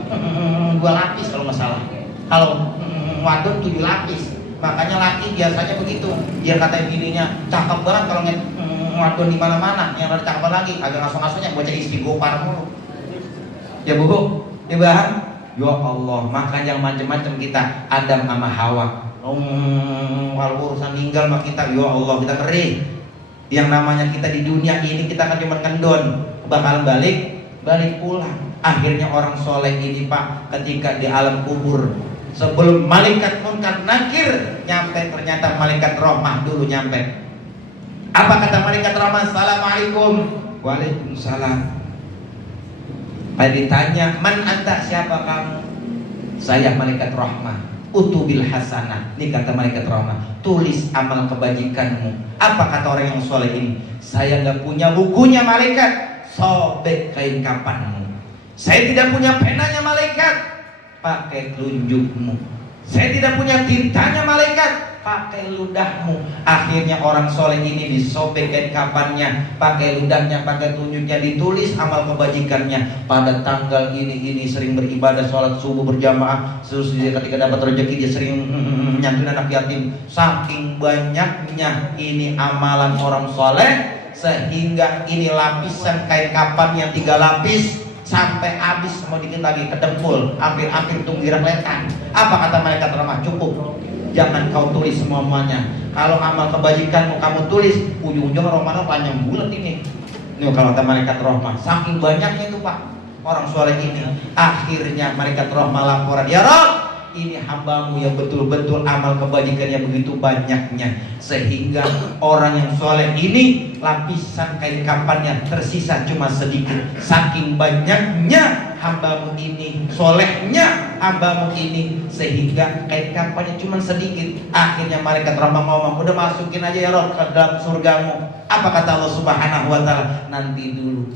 2 lapis kalau masalah. Kalau wadon 7 lapis. Makanya laki biasanya begitu. Dia kata bininya cakep banget kalau wadon di mana-mana. Yang ada cakep lagi, agak ngasuh-ngasuhnya baca istighfar mulu. Ya bu, dibahas. Ya Allah, makanya macam-macam kita Adam sama Hawa. Kalau urusan tinggal mah kita, ya Allah kita ngeri. Yang namanya kita di dunia ini kita kan cuma kendon, bakal balik pulang. Akhirnya orang soleh ini pak, ketika di alam kubur, sebelum malaikat munkar nakir nyampe, ternyata malaikat rahmah dulu nyampe. Apa kata malaikat rahmah? Assalamualaikum. Waalaikumsalam. Pada ditanya, man anta, siapa kamu? Saya malaikat rahmah. Utubil hasanah. Ini kata malaikat rahmah, tulis amal kebajikanmu. Apa kata orang yang soleh ini? Saya nggak punya bukunya malaikat. Sobek kain kapanmu. Saya tidak punya penanya malaikat. Pakai telunjukmu. Saya tidak punya tintanya malaikat. Pakai ludahmu. Akhirnya orang soleh ini disobek kain kapannya, pakai ludahnya, pakai tunjuknya, ditulis amal kebajikannya. Pada tanggal ini sering beribadah, sholat subuh berjamaah. Terus dia ketika dapat rezeki dia sering nyantuin anak yatim. Saking banyaknya ini amalan orang soleh, sehingga ini lapisan kain kapan yang 3 lapis sampai habis, mau dikit lagi kedempul, hampir tunggirak letan. Apa kata malaikat rahmah? Cukup. Jangan kau tulis semuanya. Kalau amal kebajikanmu kamu tulis, ujung-ujungnya Ramadan panjang bulat ini. Ini kalau kata malaikat rahmah, saking banyaknya itu pak orang soleh ini. Akhirnya malaikat rahmah laporan, ya Rabb, ini hambamu yang betul-betul amal kebajikannya begitu banyaknya, sehingga orang yang soleh ini lapisan kain kapannya tersisa cuma sedikit. Saking banyaknya hambamu ini, solehnya hambamu ini, sehingga kain kapannya cuma sedikit. Akhirnya malaikat rahmah ngomong, udah masukin aja ya Rabb ke dalam surgamu. Apa kata Allah Subhanahu wa taala? Nanti dulu,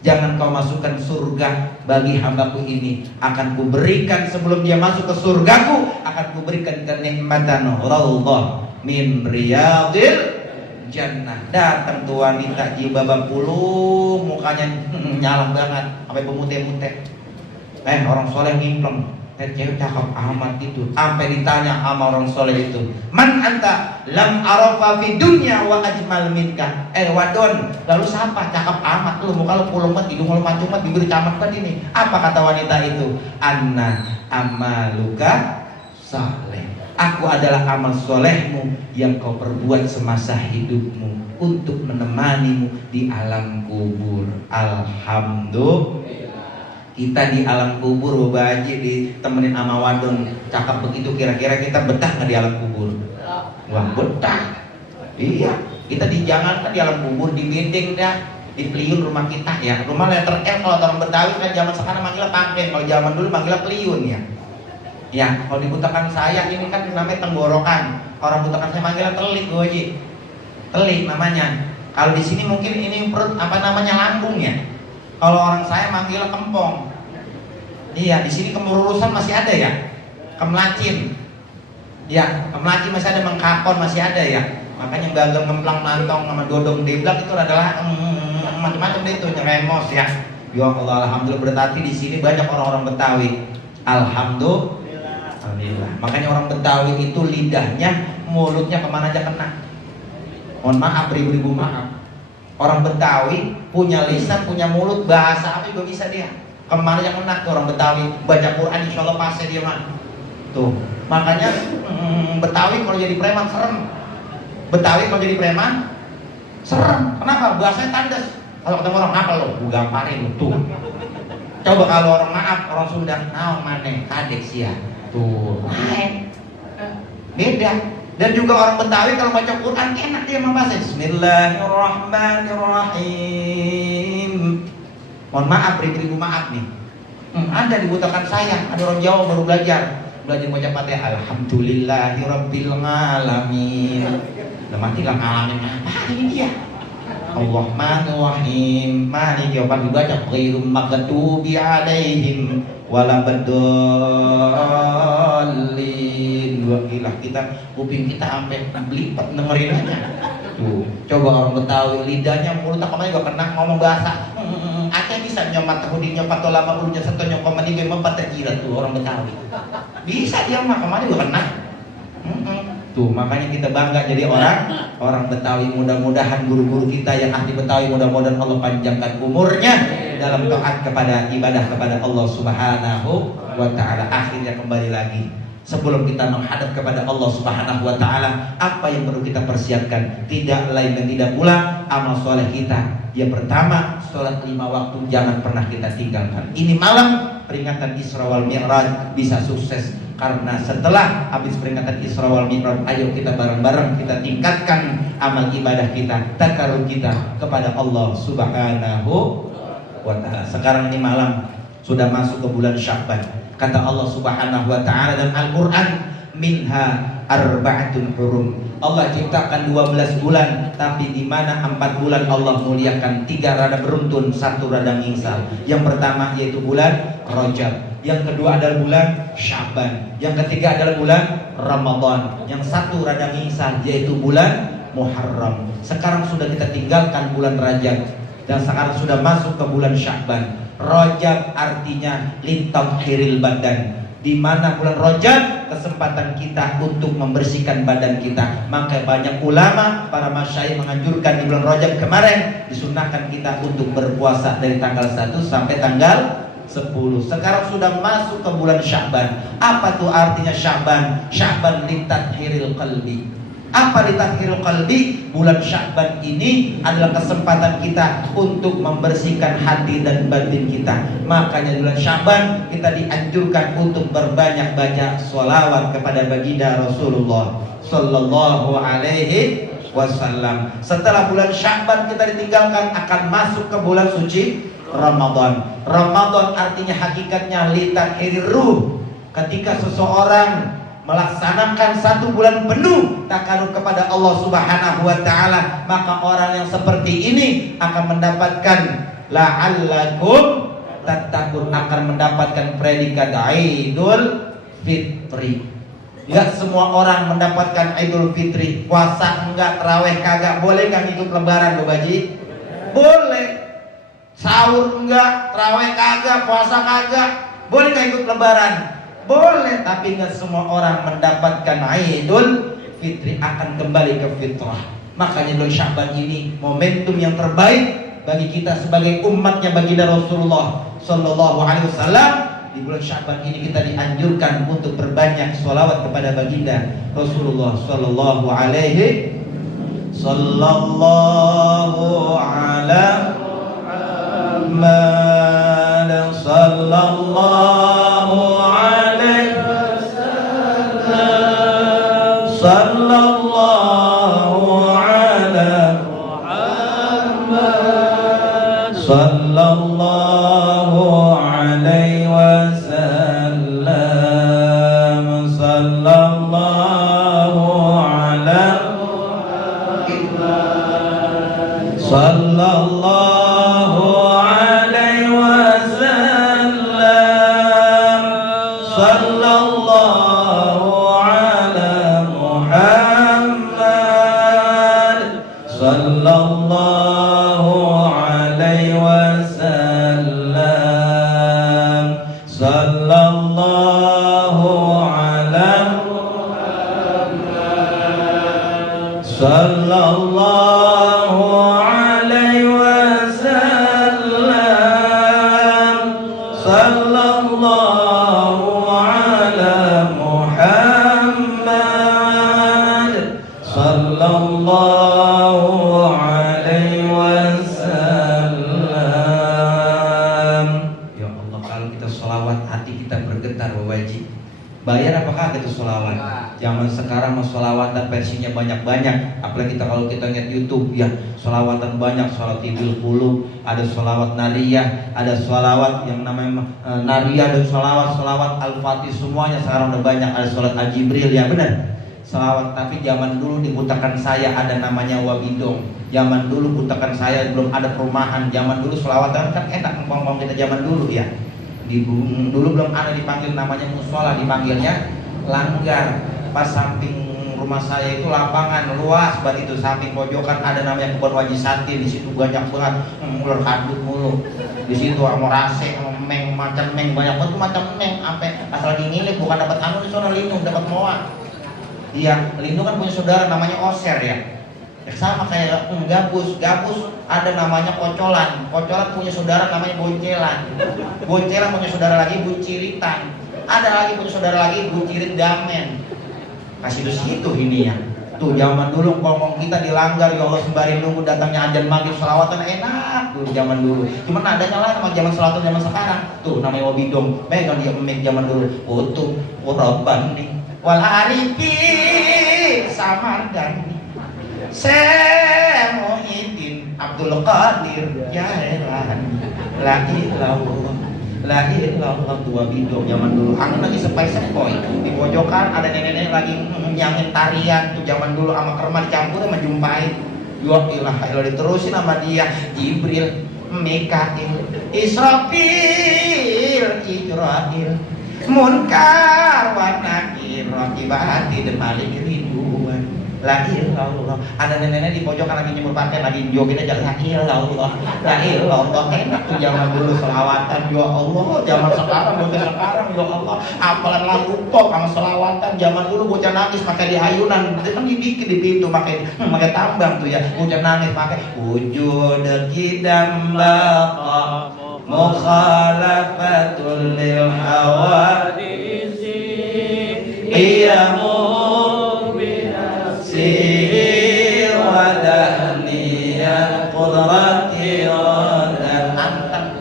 jangan kau masukkan surga bagi hambaku ini. Akan kuberikan sebelum dia masuk ke surgaku, akan kuberikan kenikmatan raudhah min riyadil jannah. Datang tuh wanita jilbab puluh, mukanya nyala banget sampai bermute-mute. Orang soleh ngimpleng, cewek cakep amat itu. Sampai ditanya sama orang soleh itu, man anta? Lam arafa fi dunya wa ajmal minka. Wadon, lalu siapa? Cakep amat lu, muka lu pulung banget, hidung lu mancung banget, bibir camat banget ini. Apa kata wanita itu? Anna amaluka saleh. Aku adalah amal solehmu yang kau perbuat semasa hidupmu untuk menemanimu di alam kubur. Alhamdulillah. Kita di alam kubur, Bapak Haji ditemenin sama wadon cakep begitu, kira-kira kita betah nggak di alam kubur? Wah, betah. Iya, kita jangankan di alam kubur, di bedeng dah, di Peliun rumah kita ya. Rumah letter L kalau orang Betawi kan zaman sekarang manggilnya pangkeng, kalau zaman dulu manggilnya Peliun ya. Ya, kalau di Butakan saya ini kan namanya tenggorokan. Orang Butakan saya manggilnya telik, Bu Haji. Telik namanya. Kalau di sini mungkin ini perut apa namanya lambung ya. Kalau orang saya manggilnya kempong. Iya, di sini kemurusan masih ada ya. Kemelacin. Ya, kemelacin masih ada, mengkapon masih ada ya. Makanya gagal ngemplang nantong sama dodong deblak itu adalah macam-macam deh itu nyeremos ya. Ya Allah, alhamdulillah berarti di sini banyak orang-orang Betawi. Alhamdulillah. Makanya orang Betawi itu lidahnya, mulutnya kemana aja kena. Mohon maaf, ribu-ribu maaf. Orang Betawi punya lisan, punya mulut, bahasa apa juga bisa dia. Kemana aja kena tuh orang Betawi. Baca Quran insya Allah pasti dia mah. Tuh, makanya Betawi kalau jadi preman serem. Betawi kalau jadi preman serem. Kenapa? Bahasanya tandas. Kalau ketemu orang apa lo? Gue gamparin lo tuh. Coba kalau orang maaf, orang Sunda, naon maneh kadek sia. Tuh, lain. Beda. Dan juga orang Betawi kalau baca Quran enak dia membahas. Bismillahirrahmanirrahim. Mohon maaf, ribu-ribu maaf nih. Ada di Butakan saya, ada orang Jawa baru belajar baca Fatihah. Alhamdulillahirabbil alamin. Udah mati lah ngalamin apa ini dia. Ar-Rahmanir-Rahim. Maliki yaumiddin dibaca ghairum maghdubi alaihim waladdallin. Wakilah kita, kuping kita sampai belipat dengerin aja. Tuh, coba orang Betawi lidahnya mulutnya kemana juga pernah ngomong bahasa. Aceh bisa nyomat tahudinya pato lama ulunya satu nyokoma di memang jirat tuh orang Betawi. Bisa dia mah kemana juga pernah. Tuh, makanya kita bangga jadi orang Betawi. Mudah-mudahan guru-guru kita yang ahli Betawi, mudah-mudahan Allah panjangkan umurnya dalam taat kepada ibadah kepada Allah Subhanahu wa taala. Akhirnya kembali lagi, sebelum kita menghadap kepada Allah Subhanahu wa taala, apa yang perlu kita persiapkan? Tidak lain dan tidak pula amal soleh kita. Yang pertama, sholat 5 waktu jangan pernah kita tinggalkan. Ini malam peringatan Isra wal Mi'raj bisa sukses karena setelah habis peringatan Isra wal Mi'raj, ayo kita bareng-bareng kita tingkatkan amal ibadah kita, takarub kita kepada Allah Subhanahu wa taala. Sekarang ini malam sudah masuk ke bulan Sya'ban. Kata Allah Subhanahu wa taala dalam Al-Qur'an, minha arba'atun hurum. Allah ciptakan 12 bulan, tapi di mana 4 bulan Allah muliakan, 3 rada beruntun, 1 rada ngingsal. Yang pertama yaitu bulan Rajab, yang kedua adalah bulan Sya'ban, yang ketiga adalah bulan Ramadan, yang 1 rada ngingsal yaitu bulan Muharram. Sekarang sudah kita tinggalkan bulan Rajab dan sekarang sudah masuk ke bulan Sya'ban. Rajab artinya litamhiril badan, di mana bulan Rajab kesempatan kita untuk membersihkan badan kita. Maka banyak ulama, para masyayikh menganjurkan di bulan Rajab kemarin disunahkan kita untuk berpuasa dari tanggal 1 sampai tanggal 10. Sekarang sudah masuk ke bulan Sya'ban. Apa tuh artinya Sya'ban? Sya'ban litathhiril qalbi. Apa litathhiril qalbi? Bulan Sya'ban ini adalah kesempatan kita untuk membersihkan hati dan batin kita. Makanya di bulan Sya'ban kita dianjurkan untuk berbanyak baca sholawat kepada baginda Rasulullah Sallallahu Alaihi Wasallam. Setelah bulan Sya'ban kita ditinggalkan, akan masuk ke bulan suci Ramadan. Ramadan artinya hakikatnya litathhirir ruh. Ketika seseorang melaksanakan 1 bulan penuh takarub kepada Allah Subhanahu wa taala, maka orang yang seperti ini akan mendapatkan la'allakum tattaqun, akan mendapatkan predikat Idul Fitri. Enggak semua orang mendapatkan Idul Fitri. Puasa enggak, tarawih kagak, boleh kan ikut lebaran Bapak Haji? Boleh. Sahur enggak, tarawih kagak, puasa kagak, boleh kan ikut lebaran? Boleh, tapi nggak semua orang mendapatkan Idul Fitri, akan kembali ke fitrah. Makanya bulan Sya'ban ini momentum yang terbaik bagi kita sebagai umatnya baginda Rasulullah Sallallahu Alaihi Wasallam, di bulan Sya'ban ini kita dianjurkan untuk berbanyak sholawat kepada baginda Rasulullah sallallahu alaihi sallallahu ala Muhammad sallallahu alaihi wasallam sallallahu ala Muhammad sallallahu alaihi wasallam sallallahu ala sallallahu alaihi wasallam sallallahu ala Muhammad sallallahu alaihi wasallam sallallahu ala Muhammad sallallahu alaihi wasallam sallallahu ala Muhammad sallallahu alaihi wasallam. Ya Allah, kalau kita sholawat hati kita bergetar wajib. Bayar apakah kita sholawat? Zaman sekarang mau sholawatan versinya banyak-banyak. Apalagi kalau kita lihat YouTube ya, sholawatan banyak, sholat Idul Qulub, ada sholawat nariyah, ada sholawat yang namanya nariyah dan sholawat Al-Fatih, semuanya sekarang udah banyak. Ada sholat Al-Jibril ya benar. Sholawat, tapi zaman dulu di butakan saya ada namanya wabidong. Zaman dulu butakan saya belum ada perumahan. Zaman dulu sholawatan kan enak ngomong kita zaman dulu ya. Dulu belum ada dipanggil namanya musola, dipanggilnya langgar. Pas samping rumah saya itu lapangan luas banget itu, samping pojokan ada namanya kebun Waji Santi. Di situ banyak banget ular kadut mulu. Di situ amorase, meng, macam meng banyak banget macam meng, sampai pas lagi ngilik bukan dapat anu di sana lindung, dapat moa. Iya, lindung kan punya saudara namanya Oser ya. Sama kayak gabus ada namanya kocolan punya saudara namanya boncelan punya saudara lagi buciritan, ada lagi punya saudara lagi bucirit damen. Kasih situ ini ya. Tuh zaman dulu ngomong kita dilanggar ya Allah, sembari nunggu datangnya adzan maghrib sholawatan enak tuh zaman dulu. Cuman adanya lah sama zaman sholawatan zaman sekarang. Tuh namanya wabidong, megang dia memik zaman dulu. Utuh urban nih wal arifi samardani Syekh Muhyiddin Abdul Qadir Jailan la ilallah tua bidong zaman dulu. Anu lagi sepoi-sepoi di pojokan ada nenek-nenek lagi nyangin tarian tuh zaman dulu, sama kerma dicampur sama jumpai. Ya ilah diterusin sama dia Jibril, Mikail, Israfil, Munkar wa Nakir, Raqibati dan Malik Ridwan. La ilallah. Ada nenek-nenek di pojokan lagi nyemur pakai, lagi joget aja la ilallah. La ilallah. Enak tuh zaman dulu selawatan. Ya Allah, zaman sekarang bocah sekarang ya Allah, apalan lagu pop sama selawatan. Zaman dulu bocah nangis pakai di ayunan, itu kan dibikin di pintu pakai tambang tuh ya. Bocah nangis pakai wujud kidam baqa mukhalafatul lil hawadisi iyamu sir wa dahniyat qudrati dan anteng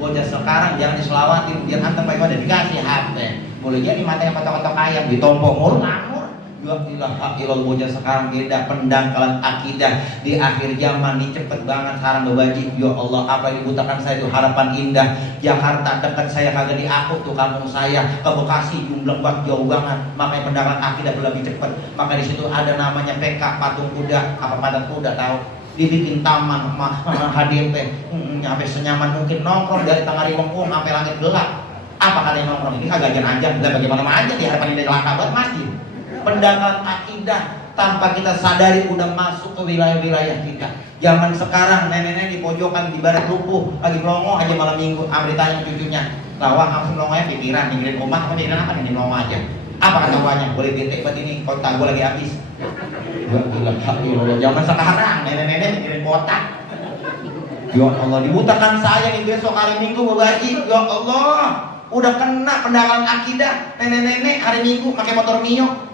bocah sekarang jangan diselawatin biar anteng baik ada dikasih HP boleh jadi matanya kotok-kotok ayam ditompok mulu ngamur. Ya ilaha illallah, bocah sekarang beda pendangkalan akidah di akhir zaman nih cepet banget sekarang bebaji. Ya Allah, apa yang dibutakan saya itu harapan indah. Jakarta dekat saya kagak diakut tuh kampung saya, ke Bekasi Jumblembak jauh banget, makanya pendangkalan akidah lebih cepet. Maka di situ ada namanya PK patung kuda, apa patung kuda tahu? Dibikin taman sama HDP, sampai senyaman mungkin nongkrong dari tengah Rimongkung sampai langit gelap. Apa kalian nongkrong ini kagak aja, dan bagaimana aja di harapan indah langka banget masjid. Pendangkalan akidah tanpa kita sadari udah masuk ke wilayah-wilayah kita. Zaman sekarang nenek-nenek di pojokan di barat lumpuh lagi melongo aja malam minggu, beritanya cucunya lawang langsung melongonya pikiran dengerin umat apa dengerin apa nih melongo aja. Apa kata guanya? Boleh bete buat ini kota gue lagi habis. Zaman sekarang nenek-nenek dengerin kota. Ya Allah, dibutakan saya nih besok hari Minggu berbagi. Ya Allah, Udah kena pendalaman akidah. Nenek-nenek hari Minggu pakai motor Mio.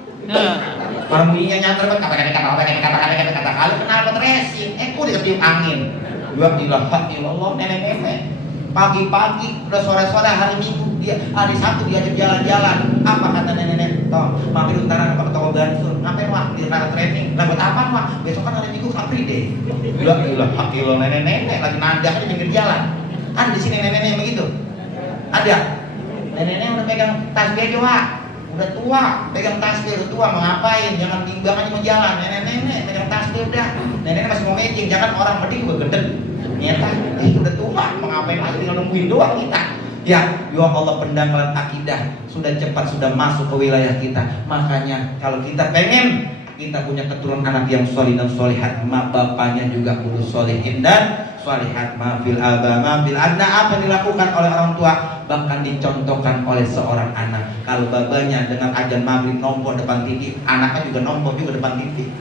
Kalau bunyinya nyantar banget kata kalau kenal pot racing, aku diketiup angin. Gua ilaha illallah nenek-nenek. Pagi-pagi udah sore-sore hari Minggu dia hari Sabtu diajak jalan-jalan. Apa kata nenek-nenek? Toh, mampir utaran apa ketemu Gansur. Ngapain wah? Di Nara training. Lah buat apa wah? Besok kan hari Minggu Free Day. Gua ilaha illallah nenek-nenek lagi nandak di pinggir jalan. Ada di sini nenek-nenek yang begitu? Ada. Nenek-nenek udah pegang tasbih aja wah. Udah tua, pegang tasbih udah tua mau ngapain? Jangan bimbang aja mau jalan. Nenek-nenek pegang tasbih udah. Nenek masih mau meeting, jangan orang meding juga gede. Nyata, udah tua, mau ngapain lagi tinggal nungguin doang kita. Ya Allah pendangkalan akidah sudah cepat sudah masuk ke wilayah kita. Makanya kalau kita pengen kita punya keturunan anak yang solih dan solihat, mak bapaknya juga kudu solihin dan solihat. Mafil aba mafil adna, apa yang dilakukan oleh orang tua bahkan dicontohkan oleh seorang anak. Kalau babanya dengan ajan maghrib nompo depan TV, anaknya juga nompo juga depan TV.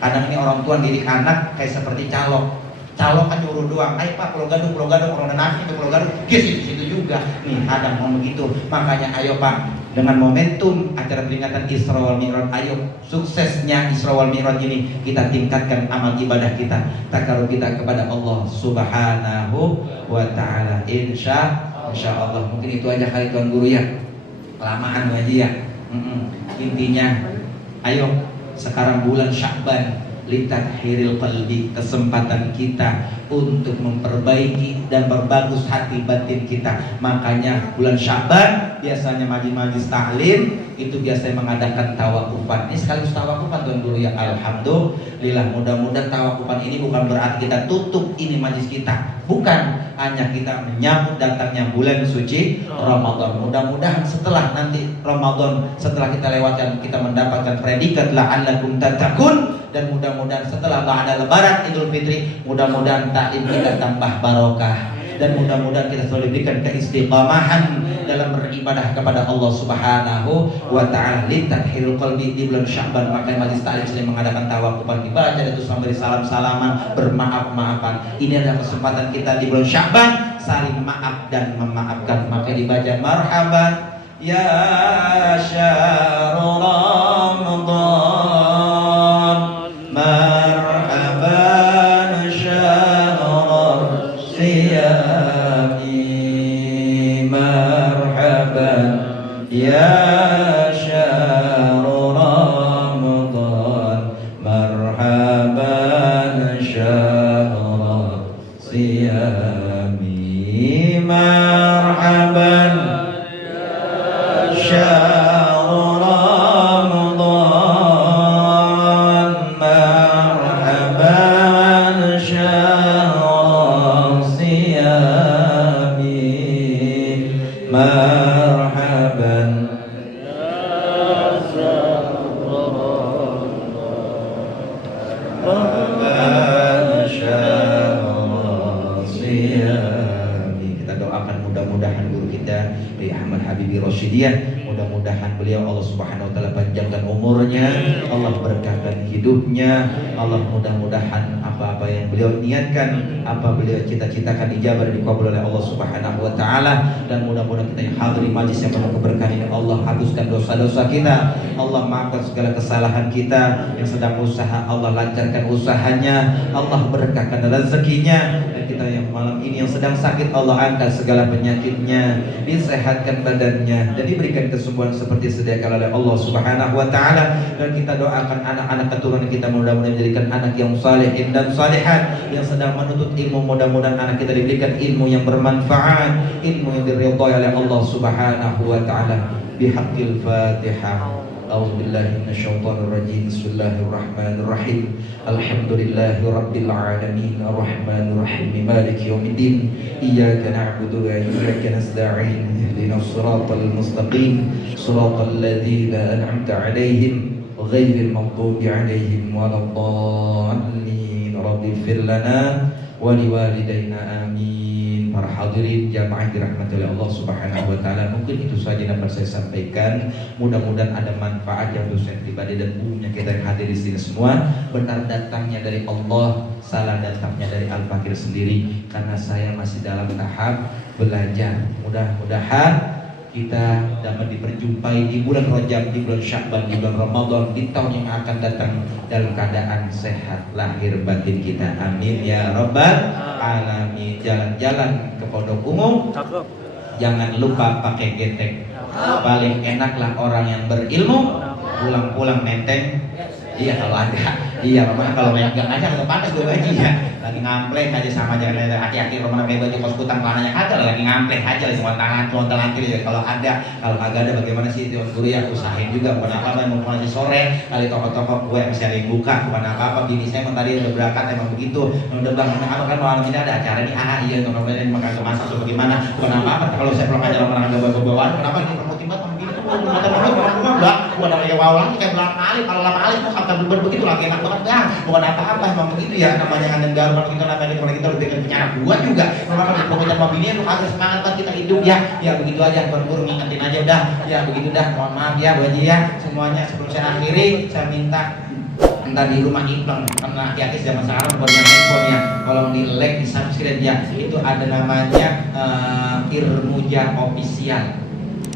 Kadang ini orang tua didik anak kayak seperti calok kan nyuruh doang. Ayo Pak, Pulau Gadung, orang nanti ke Pulau Gadung, dia situ juga. Nih kadang mau begitu. Makanya ayo Pak, dengan momentum acara peringatan Isra wal Mi'raj, ayo suksesnya Isra wal Mi'raj ini kita tingkatkan amal ibadah kita, takarub kita kepada Allah Subhanahu wa taala. Insya Allah. Mungkin itu aja kali Tuan Guru ya. Kelamaan ngaji ya. Intinya ayo sekarang bulan Sya'ban, litathiril qalbi, kesempatan kita untuk memperbaiki dan berbagus hati batin kita. Makanya bulan Sya'ban biasanya majlis taklim itu biasanya mengadakan tawakufan. Ini sekaligus tawakufan Tuan Guru ya. Alhamdulillah, mudah-mudahan tawakufan ini bukan berarti kita tutup ini majlis kita. Bukan, hanya kita menyambut datangnya bulan suci Ramadan. Mudah-mudahan setelah nanti Ramadan, setelah kita lewatkan, kita mendapatkan predikat la'allakum tattaqun. Dan mudah-mudahan setelah ada lebaran Idul Fitri, mudah-mudahan taklim kita tambah barokah. Dan mudah-mudahan kita selalu diberikan keistiqamahan dalam beribadah kepada Allah Subhanahu wa ta'ala. Litathirul qalbi di bulan Sya'ban, makanya majlis taklim sering mengadakan tawakufan, dibaca dan terus memberi salam-salaman, bermaaf-maafan. Ini adalah kesempatan kita di bulan Sya'ban saling maaf dan memaafkan. Maka dibaca marhaban ya syahrul Ramadan, marhaban syahrul siyami, marhaban ya syahrul Ramadan, marhaban syahrul siyami, marhaban syahrul Ramadan, marhaban syahrul siyami, marhaban syahrul siyami. Kita doakan mudah-mudahan guru kita Kiai Ahmad Habibi Rasyidiyah, mudah-mudahan beliau Allah Subhanahu wa taala panjangkan umurnya, Allah berkahkan hidupnya, Allah mudah-mudahan apa-apa yang beliau niatkan, apa beliau cita-citakan ijabah dikabul oleh Allah Subhanahu wa taala. Dan mudah-mudahan kita yang hadiri majlis yang penuh keberkahan ini, Allah hapuskan dosa-dosa kita, Allah maafkan segala kesalahan kita. Yang sedang usaha, Allah lancarkan usahanya, Allah berkahkan rezekinya. Dan kita yang malam ini yang sedang sakit, Allah angkat segala penyakitnya, disehatkan badannya, dan diberikan kesembuhan seperti sediakan oleh Allah Subhanahu wa taala. Dan kita doakan anak-anak keturunan kita mudah-mudahan menjadikan anak yang salihin dan salihat, yang sedang menuntut ilmu, mudah-mudahan anak kita diberikan ilmu yang bermanfaat, ilmu yang diridhai oleh Allah Subhanahu wa taala. Bihaqqil Fatihah. A'udzubillahi minasyaitonir rajim. Bismillahirrahmanirrahim. Alhamdulillahi rabbil alamin, arrahmanir rahim, maliki yaumiddin. Iyyaka na'budu wa iyyaka nasta'in. Ihdinas siratal mustaqim, siratal ladzina an'amta 'alaihim ghairil maghdubi 'alaihim waladdallin. Rabbighfir lana wa liwalidayna amin. Para hadirin jamaah dirahmati oleh Allah Subhanahu wa taala, mungkin itu saja yang dapat saya sampaikan. Mudah-mudahan ada manfaat yang untuk saya pribadi dan umumnya kita yang hadir di sini semua. Benar datangnya dari Allah, salah datangnya dari Al-Fakir sendiri, karena saya masih dalam tahap belajar. Mudah-mudahan kita dapat diperjumpai di bulan Rajab, di bulan Sya'ban, di bulan Ramadan, di tahun yang akan datang dalam keadaan sehat lahir batin kita. Amin ya rabbal alamin. Jalan-jalan ke pondok umum, jangan lupa pakai getek. Paling enaklah orang yang berilmu, pulang-pulang menteng. Iya kalau ada, iya memang kalau yang enggak aja nggak pantas gue gaji ya. Lagi ngampleng aja sama jangan ada aki-aki rumah namanya baju kos kutang panahnya kagak, lagi ngampleng aja lagi cuman tangan kiri ya. Kalau kagak ada bagaimana sih Tuan Guru ya, usahain juga bukan apa-apa, mau masih sore kali toko-toko kue masih ada yang buka, bukan apa-apa. Bini saya emang tadi udah berangkat emang begitu, udah bang apa kan malam ini ada acara nih, iya kemudian makan kemasan atau bagaimana, bukan apa-apa. Kalau saya pulang aja orang ada bawa-bawaan, kenapa ini tiba-tiba begini tuh bukan ada yang wow lagi kayak belakang kali, kalau lama kali mau kata bener begitu lagi enak banget bang, bukan apa-apa emang begitu ya namanya Anden Garuman kita namanya kalau kita udah dengan penyiaran gua juga memang kalau komentar mau bini lu agak semangat banget kita hidup ya begitu aja Tuan Guru ngingetin aja udah ya begitu dah, mohon maaf ya Bu Haji ya semuanya. Sebelum saya akhiri saya minta entah di rumah Implang karena hati-hati zaman sekarang punya handphone ya, kalau di like di subscribe ya, itu ada namanya Irmuja Official.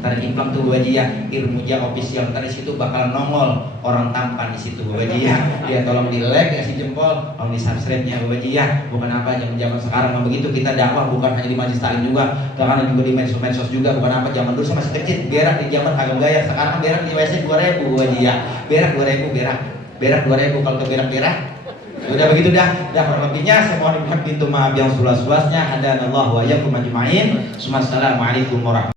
Ntar Implang tuh Bu Haji ya, Irmuja Official. Ntar di situ bakal nongol orang tampan di situ Bu Haji ya. Ya tolong di like, kasih jempol, tolong di subscribe-nya Bu Haji ya. Bukan apa zaman sekarang memang begitu, kita dakwah bukan hanya di Majelis Taklim juga, karena juga di medsos juga. Bukan apa zaman dulu saya masih kecil, berak di zaman agak gaya. Sekarang berak di WC 2.000 Bu Haji ya. Berak 2.000 berak 2.000 kalau ke berak. Udah begitu dah kurang lebihnya saya mohon pintu maaf yang seluas-luasnya. Hadanallahu wa iyyakum ajma'in. Assalamualaikum warahmatullahi wabarakatuh.